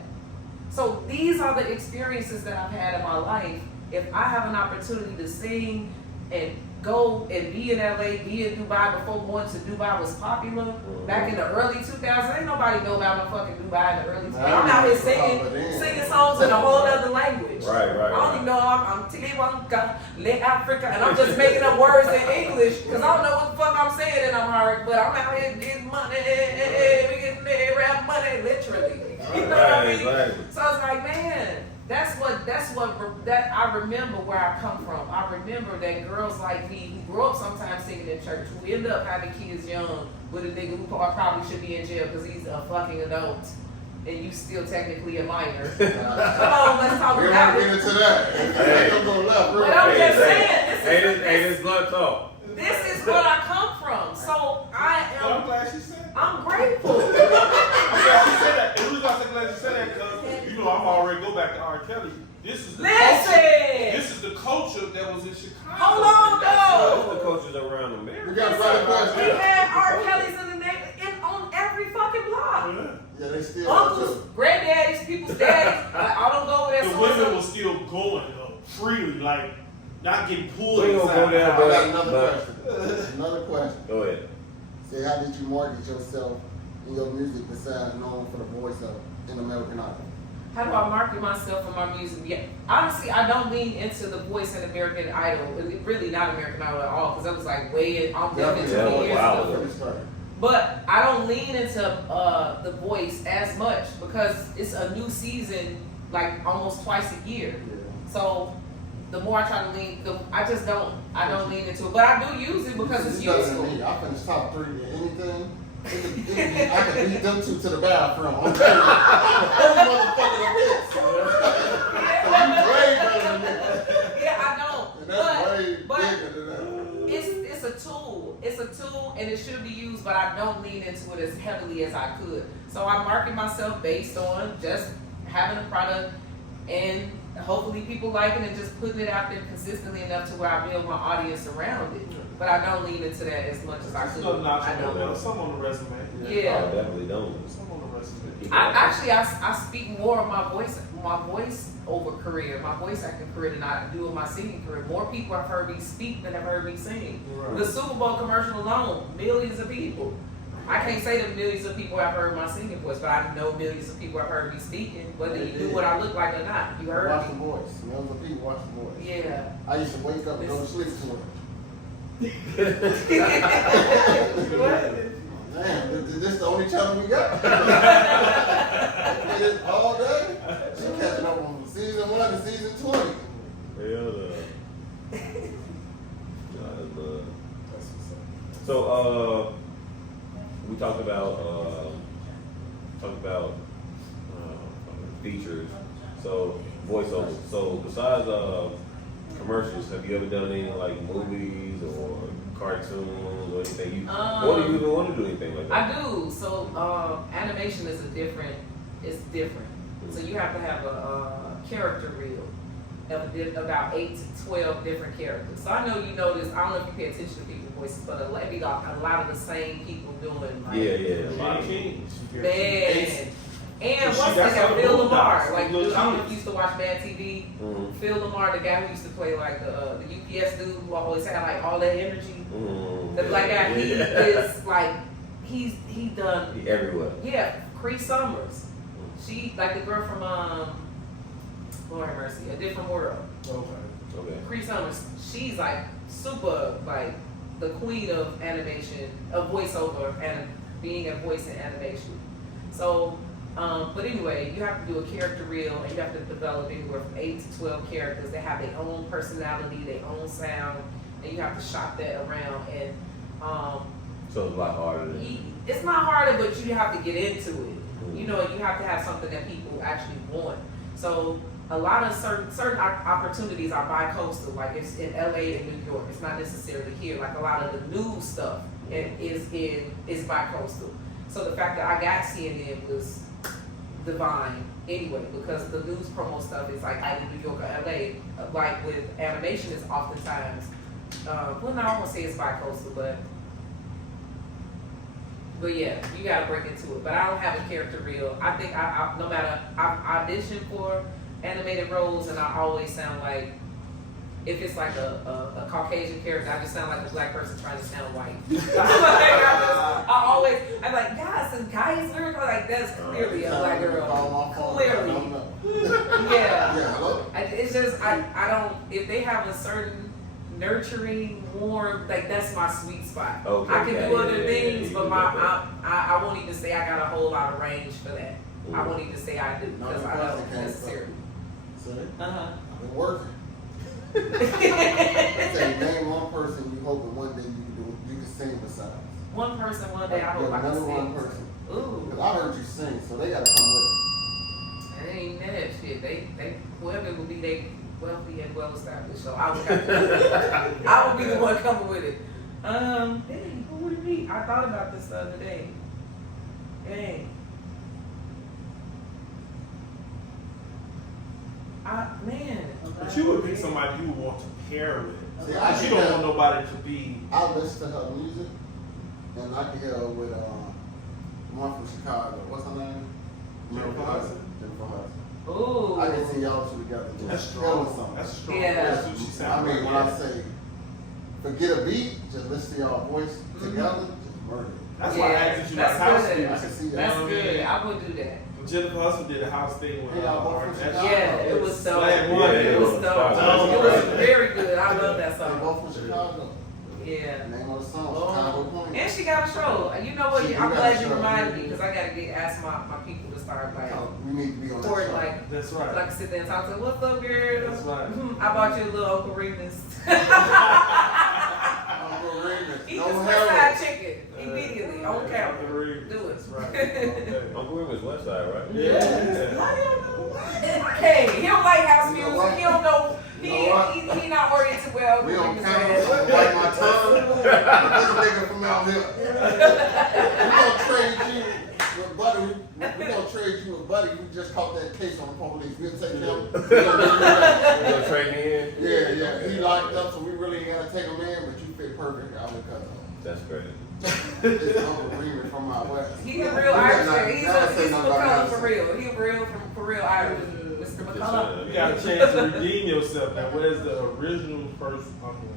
So these are the experiences that I've had in my life. If I have an opportunity to sing and go and be in LA, be in Dubai before going to Dubai was popular, back in the early 2000s, ain't nobody know about no fucking Dubai in the early 2000s. I'm out here singing songs in a whole other language. Right. I don't even know I'm Tiliwanka, Le Africa, and I'm just making up words in English because I don't know what the fuck I'm saying in Amharic, but I'm out here getting money, we getting rap money, literally. You know what I mean? Right. So it's like, man, that I remember where I come from. I remember that girls like me who grew up sometimes singing in church, who end up having kids young with a nigga who probably should be in jail because he's a fucking adult. And you still technically a minor. Come on, let's talk We're about not getting it. into that. Hey. But I'm just saying, This blunt talk. this is where I come from. So But I'm glad she said that. I'm grateful. I'm glad she said that. The reason why I'm glad she said that because you know I'm already go back to R. Kelly. This is the culture. Listen! This is the culture that was in Chicago. Hold on, though. The coaches around America. We got brother We question. had R. Kelly's in the on every fucking block. Yeah. Yeah, they still Uncles, too. granddaddies, people's daddies. I don't go with that The sort women of was still going though, freely, like not getting pulled We ain't gonna inside. go there, I but- got another question. Another question. Go ahead. Say, how did you market yourself in your music besides known for the voice of in American Idol? How do I market myself in my music? Yeah, honestly, I don't lean into the voice in American Idol. Really, not American Idol at all, because that was like way in, I'm definitely Yeah, 20 years wow. ago. Pretty started. But I don't lean into the voice as much because it's a new season, like almost twice a year. Yeah. So the more I try to lean, I just don't. I don't lean into it, but I do use it because it's You better than useful. me. I finished top 3 in anything. I could beat them two to the bathroom. I'm telling you. Those motherfucking hits. You way better than me. Yeah, I know. And that's way But bigger than that. it's a tool. It's a tool, and it should be used, but I don't lean into it as heavily as I could. So I market myself based on just having a product and hopefully people liking it and just putting it out there consistently enough to where I build my audience around it. But I don't lean into that as much as I could. Some notch I on don't. the- some on the resume. Yeah. I definitely don't. Some on the resume. I speak more of my voice over career, my voice acting career than I do in my singing career. More people have heard me speak than have heard me sing. Right. The Super Bowl commercial alone, millions of people. I can't say that millions of people have heard my singing voice, but I know millions of people have heard me speaking, whether you knew what I look like or not. You heard Watch the me. voice. Millions of people watch the voice. Yeah. I used to wake up and go to sleep to it. Damn, this the only channel we got. It all day. She catching up on season 1 and season 20. Hell no. That's love. That's what's up. So, we talked about features. So, voiceover. So, besides commercials, have you ever done any like movies or cartoons or anything? Or do you even want to do anything like that? I do. So animation is different. So you have to have a character reel of about 8 to 12 different characters. So I know you notice. I don't know if you pay attention to people's voices, but a lot of the same people doing like Yeah, a lot of King. man. And She what's got that? some Phil little Lamar. dots, Like little I don't know if kids. you used to watch Mad TV. Mhm. Phil Lamar, the guy who used to play like the UPS dude who always had like all that energy. The black guy, he is like he done everywhere. yeah, Cree Summers. She like the girl from Lord have mercy, A Different World. Okay. Cree Summers, she's like super like the queen of animation, of voiceover and being a voice in animation. So but anyway, you have to do a character reel and you have to develop anywhere from 8 to 12 characters that have their own personality, their own sound, and you have to shop that around. And So it's a lot harder than it's not harder, but you have to get into it. You know, you have to have something that people actually want. So a lot of certain opportunities are bi-coastal, like it's in LA and New York. It's not necessarily here. Like a lot of the news stuff is bi-coastal. So the fact that I got CNN was divine anyway, because the news promo stuff is like either New York or LA. Like with animation, is oftentimes well, no, I won't say it's bi-coastal, but yeah, you gotta break into it. But I don't have a character reel. I think I no matter I audition for animated roles, and I always sound like, if it's like a Caucasian character, I just sound like a black person trying to sound white. I'm like, guys, and guys, we're like, that's clearly a black girl. Clearly. Yeah. Yeah, hello? It's just, I don't, if they have a certain nurturing, warm, like that's my sweet spot. Okay, I can yeah, do other yeah, things, you but can do that. I won't even say I got a whole lot of range for that. I Mm. won't even say I do, because I Another don't question came necessarily. See? Uh-huh. I've been working. I say, name one person you hope that one day you can sing besides. One person, one day, I hope I can Number sing. one person. Ooh. Because I heard you sing, so they gotta come with it. That ain't that shit. They whoever it would be, they wealthy and well established. So I would have to, I would be the one coming with it. Dang, who would it be? I thought about this the other day. Dang. Man. But you would pick somebody you would want to pair with. See, But you don't want nobody to be. I listen to her music, and I can hear her with one from Chicago. What's her name? Jennifer Hudson. Jennifer Hudson. Ooh. I can see y'all two together. That's Just strong. killing something. That's strong. Yeah. That's what she I sounds mean, when like. I say forget a beat, just listen to y'all voice together, just murder it. That's why I asked you like That's house good. I music. can see that. That's good. I would do that. Jennifer Hudson did a house thing with Yeah, both from that Chicago. Yeah, it was dope. Slab Yeah, one. It was dope. Chicago. It was very good. I love that They song. both from Chicago. Yeah. Name of the song, Oh. Chicago Point. And she got a show. You know what? She do I'm got glad a you show. reminded me because I gotta ask my people to start like Oh, we need to be on that record show. like That's so I right. can sit there and talk to her. What's up, girl? That's right. I bought you a little Uncle Remus. Uncle Raymond, Eat no this West Side Harold. chicken immediately on camera. Do it. That's right. Uncle River's West Side, right? Hey, he don't like house You know music. what? He don't know. You know what? He not oriented well. We on Remus camera, is. like my tongue. This nigga from out here. We gonna trade you with Buddy. We gonna trade you with Buddy. We just caught that case on the police. We'll take him. You gonna trade me in? Yeah. He locked up, so we really ain't gotta take him in, but you fit perfect out because That's great. it's Uncle Raymond from out west. He's a real Irish Never man. He's say a nothing about McCullough Madison. for real. He's for real Irish. Mr. McCullough. You got a chance to redeem yourself. Now, where's the original first Uncle?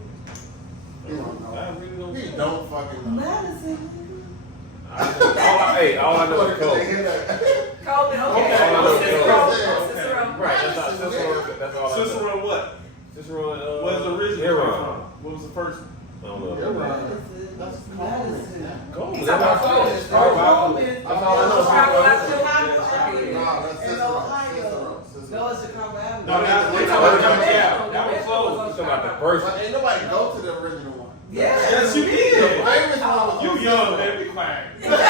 He don't know. I really don't. He don't fucking know. All I know is They Cole. hear that. Coleman, okay. Okay. On Cicero. Okay. On Cicero. Right, that's all I know. Cicero what? Cicero, Where's the original Aaron. from? What was the first one? I don't know. You're right. That's Coleman. Coleman. He's That's talking all I about said. Coleman. That's all I know. Chicago, that's Nah, that's In Cicero. Ohio. Cicero. No, it's Chicago Avenue. No, that was that was close. You talking about the first But ain't nobody go to the original one. Yeah. Yes, you The did. Raymond one was You on young, Cicero. man. Be quiet. The original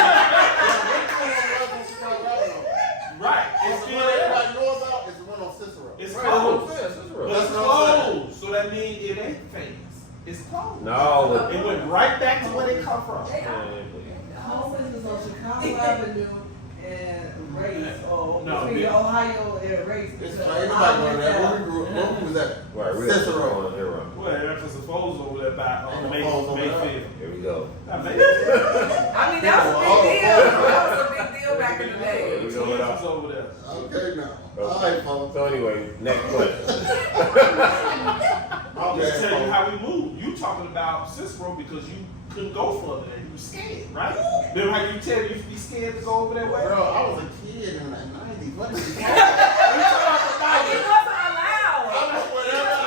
one was on Chicago Avenue. Right. It's It's the still one there. everybody knows about is the one on Cicero. It's Right, that's what I'm close. saying, Cicero. But it's That's what I'm saying. closed. So that means it ain't famous. It's closed. No. It went right back to where they come from. Man, please. Homeless is on Chicago Avenue and Race, or No, between yeah. Ohio and Race. It's because ain't I nobody went going there. there. Where we grew up, where we was at? Right, we got Cicero. Cicero and Aaron. Well, that's a supposed over there by Ain't no phones over there. Mayfield. Here we go. Now, Mayfield. I mean, that was a big deal. That was a big deal back in the Here day. we The go with Twins our- was over there. Okay, now. Okay. All right, folks. So anyway, next question. I'm just telling you how we moved. You talking about Cicero because you couldn't go further than you were scared, right? Remember how you tell me you used to be scared to go over that way? Bro, I was a kid in the 90s. What is he talking He wasn't allowed. I was whatever I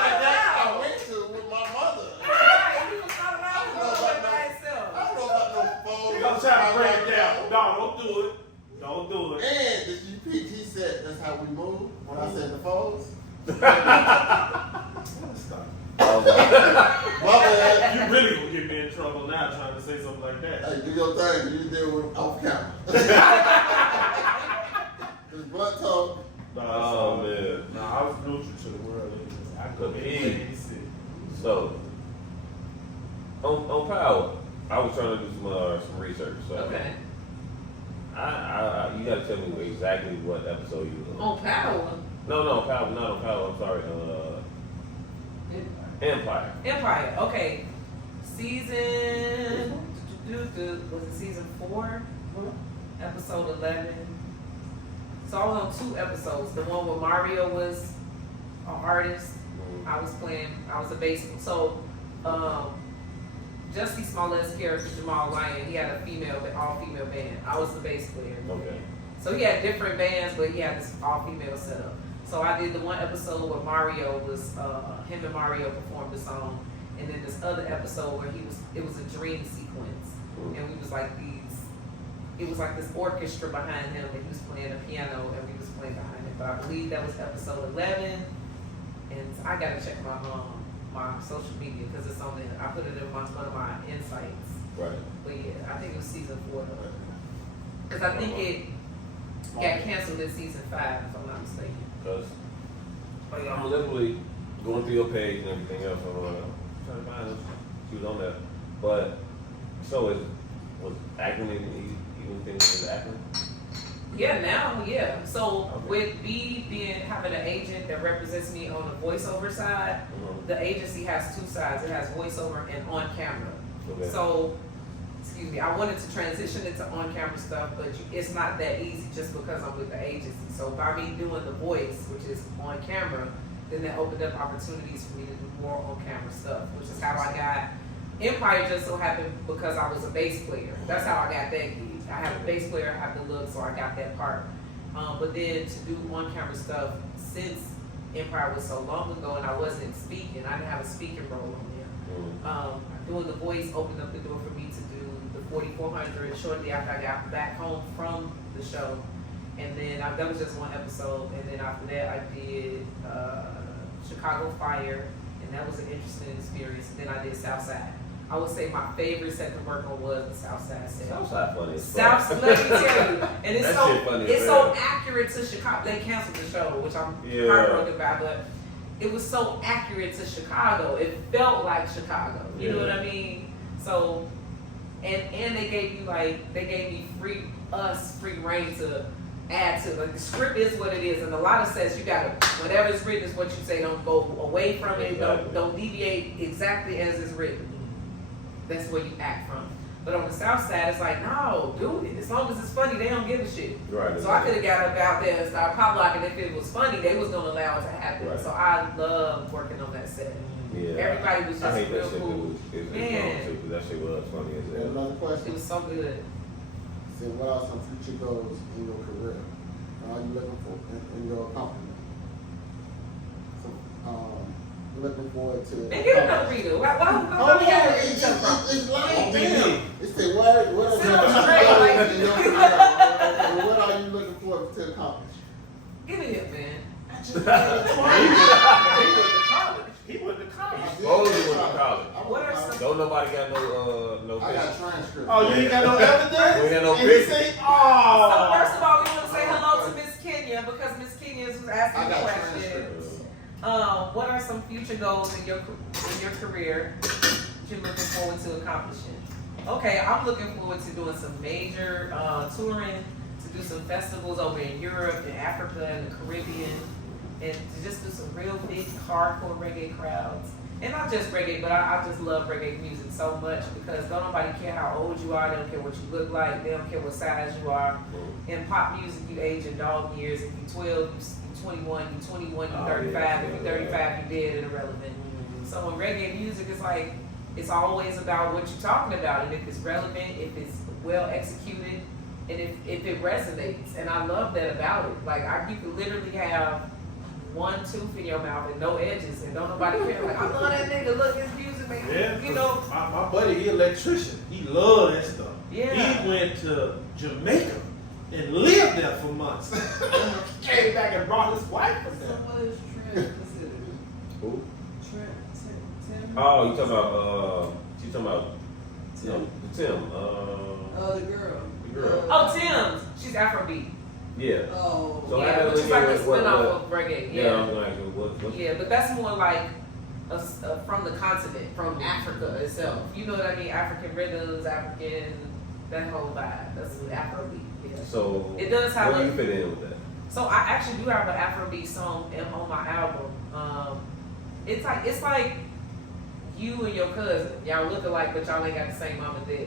went to with my mother. Right, he was not allowed to go away by himself. I don't know about no phones. I'm trying to break it down. No, don't do it. Don't do it. And the GPT said that's how we move when I said the foes. Stop. Oh, my. My bad. You really gonna get me in trouble now trying to say something like that. Hey, do your thing. You deal with off camera. It's blunt talk. Oh, man. No, I was neutral to the world. I could be Okay. anything he said. So, on Power, I was trying to do some research. So, Okay. you got to tell me exactly what episode you were on. On Power. No, Power, not on Power. I'm sorry. Empire. Empire. Okay. Season. Was it season 4? Episode 11. So I was on 2 episodes. The one where Mario was an artist. I was a bass. So, Jussie Smollett's character, Jamal Lyon, he had an all-female band. I was the bass player. Okay. So he had different bands, but he had this all-female setup. So I did the one episode where Mario was, him and Mario performed the song. And then this other episode where it was a dream sequence. And we was like these it was like this orchestra behind him, and he was playing the piano, and we was playing behind him. But I believe that was episode 11, and I gotta check my social media because it's on there. I put it in one of my insights. Right. But yeah, I think it was season 4 though. Because I think it got canceled in season 5, if I'm not mistaken. Because I'm literally going through your page and everything else. I'm trying to find her. She was on there. But, so was acting even things with acting? Yeah, now, yeah. So Okay. with me having an agent that represents me on the voiceover side, the agency has 2 sides. It has voiceover and on camera. Okay. So, excuse me, I wanted to transition into on camera stuff, but it's not that easy just because I'm with the agency. So by me doing the voice, which is on camera, then that opened up opportunities for me to do more on camera stuff, which is how I got Empire. Just so happened because I was a bass player. That's how I got that gig. I have a bass player, I have the look, so I got that part. But then to do on camera stuff, since Empire was so long ago and I wasn't speaking, I didn't have a speaking role on there. Doing the voice opened up the door for me to do the 4400 shortly after I got back home from the show. And then that was just one episode. And then after that, I did Chicago Fire, and that was an interesting experience. And then I did Southside. I would say my favorite set to work on was the Southside set. Southside funny as Southside, let me tell you, and it's That shit funny as it's hell. so accurate to Chicago. They canceled the show, which I'm Yeah. heartbroken about, but it was so accurate to Chicago. It felt like Chicago. You know Yeah. what I mean? So, and they gave me free reign to add to. Like the script is what it is, and a lot of sets you gotta, whatever's written is what you say. Don't go away from it. Exactly. Don't deviate exactly as it's written. That's where you act from. But on the South Side, it's like, no, do it. As long as it's funny, they don't give a shit. Right. So I could have got up out there and started pop locking. If it was funny, they was gonna allow it to happen. Right. So I love working on that set. Yeah. Everybody was I just hate that real shit cool. too. It's Man. wrong too, 'cause that shit was funny as hell. Another It question. was so good. So what are some future goals in your career? What are you looking for in your company? So, looking forward to. Man, get another reader. Why we gotta read It's something from? lying Don't be down. me. It's the what Sit up straight, like- in your career? What are you looking forward to accomplish? Give me it, man. He went to college. Supposedly went to college. What are some- Don't nobody got no I got picture. transcripts. Oh, you ain't got no evidence? We ain't got no And he picture. say, So oh. first of all, we want to say hello to Miss Kenya because Miss Kenya was asking I the got question. transcripts. What are some future goals in your career that you're looking forward to accomplishing? Okay, I'm looking forward to doing some major touring, to do some festivals over in Europe and Africa and the Caribbean, and to just do some real big hardcore reggae crowds. And not just reggae, but I just love reggae music so much because don't nobody care how old you are, they don't care what you look like, they don't care what size you are. In pop music, you age in dog years. If you're 12, you're 21, you're 21, you're 35. If you're 35, you're dead and irrelevant. So in reggae music, it's like, it's always about what you're talking about. And if it's relevant, if it's well executed, and if it resonates. And I love that about it. Like, you could literally have one tooth in your mouth and no edges, and don't nobody care. Like, I love that nigga. Look, his music, man. Yeah, You know? my buddy, he electrician. He loved that stuff. Yeah. He went to Jamaica and lived there for months. Came back and brought his wife from there. What is Trent considered? Who? Trent, Tim? Oh, you talking about you talking about Tim. Tim. The girl. The girl. Oh, Tim's. She's Afrobeat. Yeah. Oh. So Yeah, how which does is it like a get what- spin-off what- of reggae. Yeah, Yeah. I'm like, what? Yeah, but that's more like from the continent, from Africa itself. You know what I mean? African rhythms, that whole vibe. That's Afrobeat. Yeah. So It does have where do a- you fit in with that? So I actually do have an Afrobeat song on my album. It's like you and your cousin. Y'all look alike, but y'all ain't got the same mom and dad.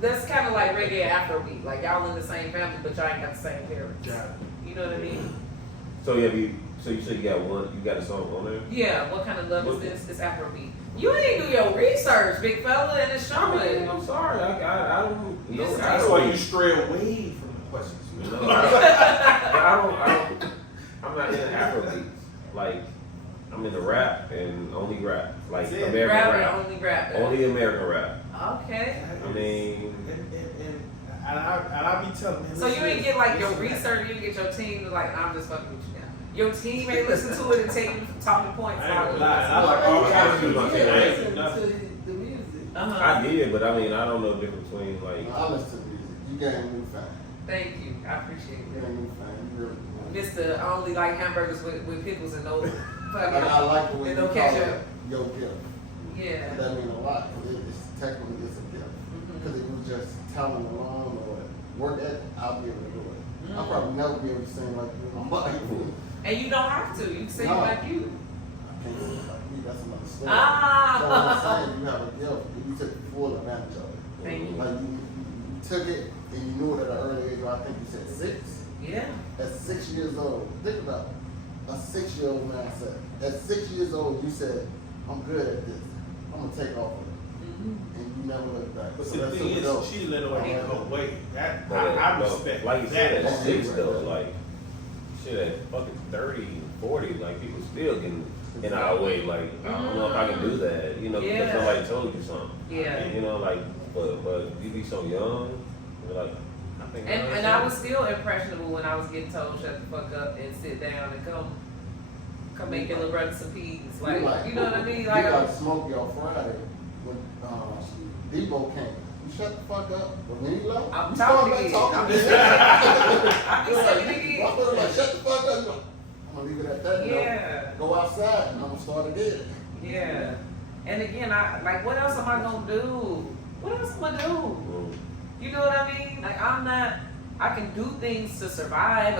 That's kind of like reggae and Afrobeat. Like y'all in the same family, but y'all ain't got the same parents. You know what I mean? So so you said you got a song on there? Yeah, what kind of love is this? It's Afrobeat. You ain't do your research, big fella, and it's showing. I'm sorry, I don't You know. just- I That's don't why you stray away from the questions. No, I'm not in Afrobeats. Like, I'm in the rap and only rap. Like, That's it. American Rap rap. and only rap. Only American rap. Okay. I mean, and I be telling him. So you ain't get like your research, you get your team to like, I'm just fucking with you now. Your team ain't listen to it and take you talking points. I ain't gonna lie. I like all kinds of do my music. thing. I ain't Listen do nothing. to the music. I did, but I mean, I don't know the difference between like. I listen to music. You got a new fan. Thank you, I appreciate You got a it. new fan. You really do. Mr. I only like hamburgers with pickles and no And fucking. I like the way and you no call ketchup. it your gift. Yeah. That means a lot because it's technically it's a gift. Because if it was just talent alone or work ethic, I'll be able to do it. I'll probably never be able to sing like you in my life. And you don't have to. You can sing No. like you. I can't sing like me. That's another story. Ah. So what I'm saying, you have a gift and you took full advantage of it. Thank you. Like you took it and you knew it at an early age. I think you said 6. Yeah. At 6 years old, think about it. A 6-year-old man said, at 6 years old, you said, I'm good at this. I'm gonna take off with it. And you never look back. But So see, the that's thing super dope. is, she let away go away. That But, I no, respect. like you said, that. at 6 though, like shit at fucking 30, 40, like people still getting in our way. Like I don't know if I can do that, you know, because Yeah. somebody told you something. Yeah. You know, like but you be so young, you're like I think. And I was still impressionable when I was getting told shut the fuck up and sit down and come make your little brother some peas. Like, you know what I mean? Like, you like Smokey on Friday when Debo came. You shut the fuck up. But when he left, I'm you talking started again. talking I'm again. I'm You're just saying like, again. my brother like, shut the fuck up. I'm gonna leave it at that. Yeah. Go outside and I'm gonna start again. Yeah. And again, I like, what else am I gonna do? What else am I gonna do? You know what I mean? Like, I can do things to survive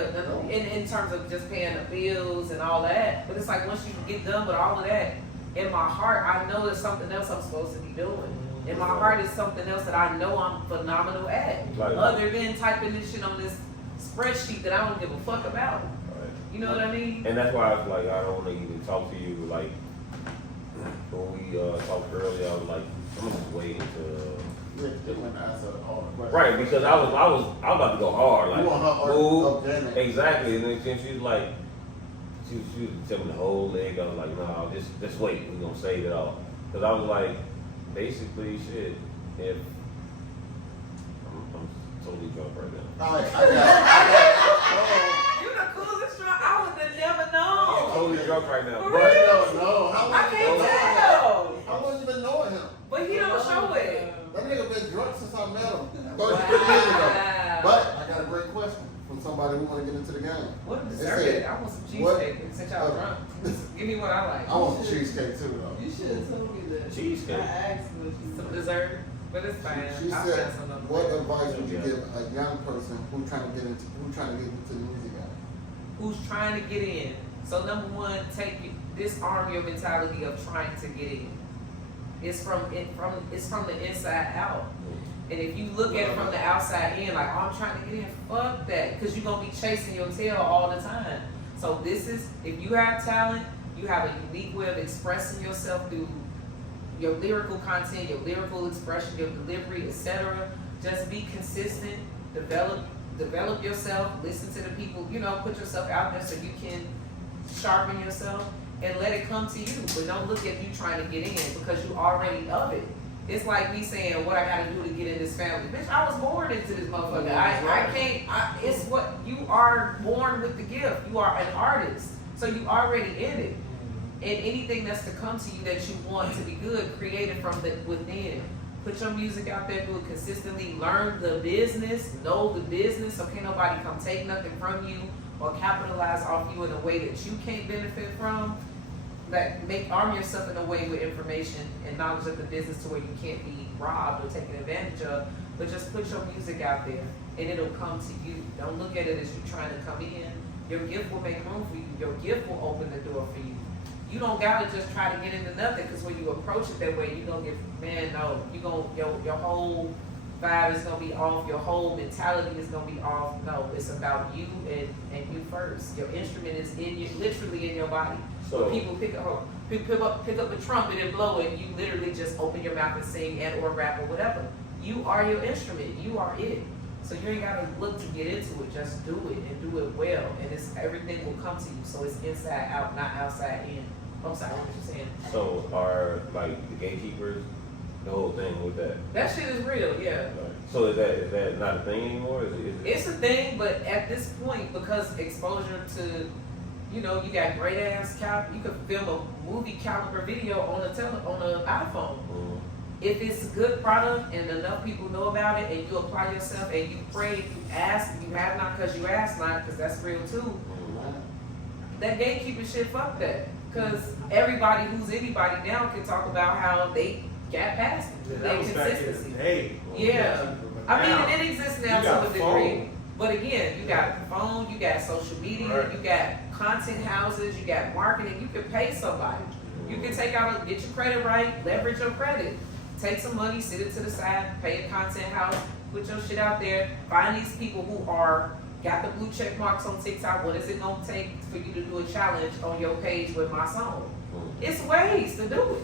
in terms of just paying the bills and all that. But it's like once you get done with all of that, in my heart, I know there's something else I'm supposed to be doing. In my heart is something else that I know I'm phenomenal at. Like- Other than typing this shit on this spreadsheet that I don't give a fuck about. You know what I mean? And that's why I was like, I don't want to even talk to you. Like when we talked earlier, I was like, I'm just waiting to. They went and answered all the questions. Right, because I was about to go hard, like You want her move, organic. exactly. And then she was like, she was telling me the whole leg. I was like, no, just wait. We're gonna save it all. Because I was like, basically, shit. If I'm totally drunk right now. All right, I You the coolest drunk. I would have never I'm known. totally drunk right now. For But got. No, how I can't tell. How long you been knowing him? But he don't show it. That nigga been drunk since I met him. 33 Wow. years ago. But I got a great question from somebody who want to get into the game. What a They dessert? said, I want some what- cheesecake since y'all drunk. Give me what I like. I want the cheesecake too, though. You should have told me that. Cheesecake. I asked what you Some said. dessert, but it's fine. She I'll said, find some other what way. advice would you give a young person who trying to get into the music game? Who's trying to get in? So number one, disarm your mentality of trying to get in. It's from the inside out. And if you look at it from the outside in, like, oh, I'm trying to get in, fuck that. Because you're going to be chasing your tail all the time. So if you have talent, you have a unique way of expressing yourself through your lyrical content, your lyrical expression, your delivery, etc. Just be consistent, develop yourself, listen to the people, put yourself out there so you can sharpen yourself and let it come to you. But don't look at you trying to get in because you already of it. It's like me saying what I gotta do to get in this family. Bitch, I was born into this motherfucker. It's what you are born with the gift. You are an artist. So you already in it. And anything that's to come to you that you want to be good, create it from within. Put your music out there, do it consistently, learn the business, know the business, so can't nobody come take nothing from you or capitalize off you in a way that you can't benefit from. Arm yourself in a way with information and knowledge of the business to where you can't be robbed or taken advantage of, but just put your music out there and it'll come to you. Don't look at it as you trying to come in. Your gift will make room for you. Your gift will open the door for you. You don't gotta just try to get into nothing, because when you approach it that way, you're gonna your whole vibe is gonna be off, your whole mentality is gonna be off. No, it's about you and you first. Your instrument is literally in your body. So- When people pick up the trumpet and blow it, you literally just open your mouth and sing and or rap or whatever. You are your instrument. You are it. So you ain't gotta look to get into it. Just do it and do it well, and everything will come to you. So it's inside out, not outside in. I'm sorry, what you saying? So are like the gatekeepers The whole thing with that. That shit is real, yeah. Right. So is that not a thing anymore? Is it? It's a thing, but at this point, because exposure to, you know, you got great ass you could film a movie caliber video on an iPhone. Mm-hmm. If it's a good product and enough people know about it, and you apply yourself and you pray, you ask, you have not because you ask not, because that's real too. That gatekeeping shit, fuck that. Because everybody who's anybody now can talk about how they got past it. Yeah, Their that was back in the consistency. day. Yeah. I mean, and it exists now You got to a degree. phone. But again, you got phone, you got social media, Right. you got content houses, you got marketing. You can pay somebody. You can take out, get your credit right, leverage your credit. Take some money, sit it to the side, pay a content house, put your shit out there. Find these people who got the blue check marks on TikTok. What is it gonna take for you to do a challenge on your page with my song? It's ways to do it.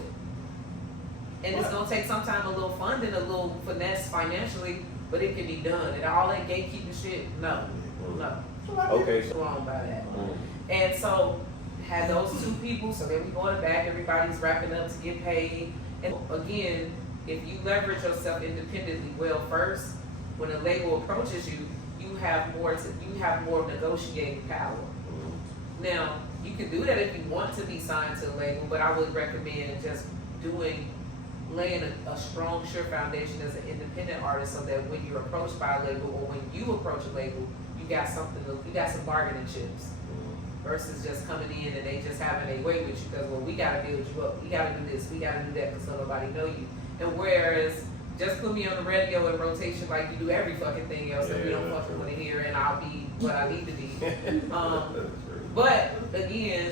And it's gonna take sometimes a little funding, a little finesse financially, but it can be done. And all that gatekeeping shit, no. Okay. So wrong by that. Mm-hmm. And so had those two people, so then we going back, everybody's wrapping up to get paid. And again, if you leverage yourself independently well first, when a label approaches you, you have more negotiating power. Now, you can do that if you want to be signed to a label, but I would recommend just laying a strong, sure foundation as an independent artist, so that when you're approached by a label or when you approach a label, you got some bargaining chips. Versus just coming in and they just having a way with you because, well, we gotta build you up, we gotta do this, we gotta do that because nobody know you. And whereas just put me on the radio in rotation like you do every fucking thing else, and we don't fucking want to hear, and I'll be what I need to be. But again,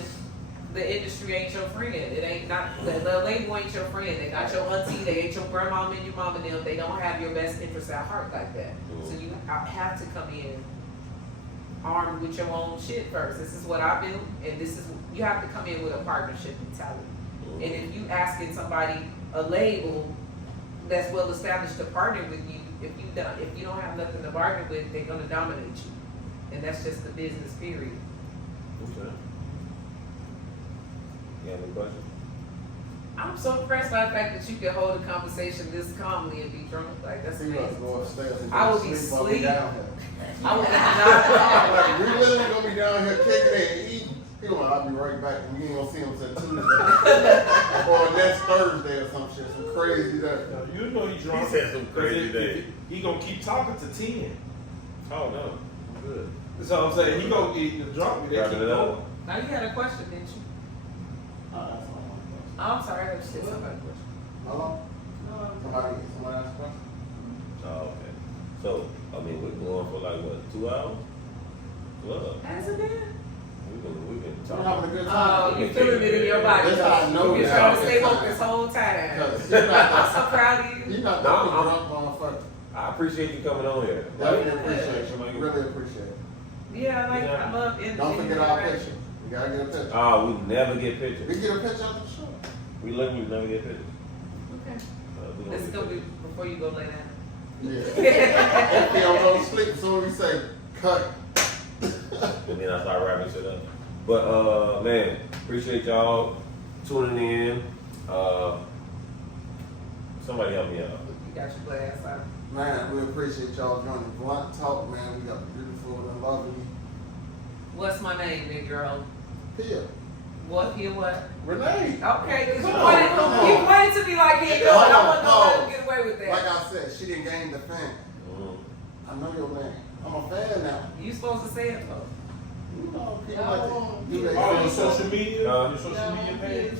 the industry ain't your friend. It ain't not the label ain't your friend. They not your auntie. They ain't your grandma and your mom and them. They don't have your best interests at heart like that. So you have to come in armed with your own shit first. This is what I do, and you have to come in with a partnership mentality. And if you asking somebody, a label that's well established to partner with you, if you don't have nothing to bargain with, they're gonna dominate you, and that's just the business period. Okay. You have any questions? I'm so impressed by the fact that you can hold a conversation this calmly and be drunk. Like that's See us amazing. go upstairs and I would be sleep while we asleep. down here. I would not. Like, we literally gonna be down here kicking it and eating. He gonna, I'll be right back. We ain't gonna see him till Tuesday. Or next Thursday or some shit. Some crazy day. You know he's drunk. He said some crazy day. He gonna keep talking to 10. Oh no. Good. So I'm saying he gonna get drunk. They keep Wrapping it up. going. Now you had a question, didn't you? That's all Oh, I'm sorry. I just said something. Hello? Somebody ask a question? Oh, okay. So, I mean, we're going for like, what, 2 hours? Look, Has it been? we've been We're talking. having a good Oh, time. you feeling it in your body. That's how I know You've been we're trying to having a stay good woke time. this whole time. Because you're I'm not so proud of you. the not No, the only I'm- drunk motherfucker. I appreciate you coming on here. Definitely Yeah. appreciate Somebody- you. Really appreciate it. Yeah, like Yeah. I love energy. Don't forget our picture. We gotta get a picture. Oh, we never get We pictures. get a picture of the show. We literally never get pictures. Okay. We don't This is get gonna be pictures. before you go lay down. Yeah. Hopefully I'm going to sleep as soon as we say cut. And then I start wrapping shit up. But man, appreciate y'all tuning in. Somebody help me out. You got your glass out. Man, we appreciate y'all joining Blunt Talk, man. We got the beautiful and lovely What's my name, big girl? Pia What? Here? What? Renee. Okay, because Come on. you wanted to be like, here you go. Hold I on, want to pause. let him get away with that. Like I said, she didn't gain the fan. I know your name. I'm a fan now. You supposed to say it though. You know, people like to do that. Oh, your social media? Huh? Your social media page?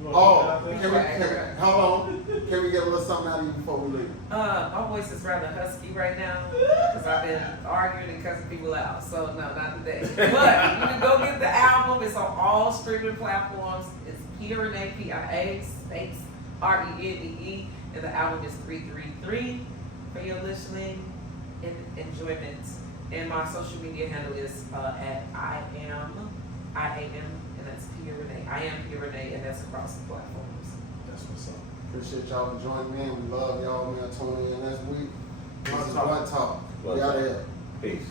You wanna Oh, put it out can there? we, hold on. Can we get a little something out of you before we leave? My voice is rather husky right now because I've been arguing and cussing people out. So no, not today. But you can go get the album. It's on all streaming platforms. It's Pia Renee, Pia space Renee, and the album is 333 for your listening and enjoyment. And my social media handle is at I am, and that's Pia Renee. I am Pia Renee, and that's across the platforms. That's what's up. Appreciate y'all for joining me. We love y'all, man. Tune in next week. This is Blunt Talk. Blunt Talk. We Blunt out Talk. here. Peace.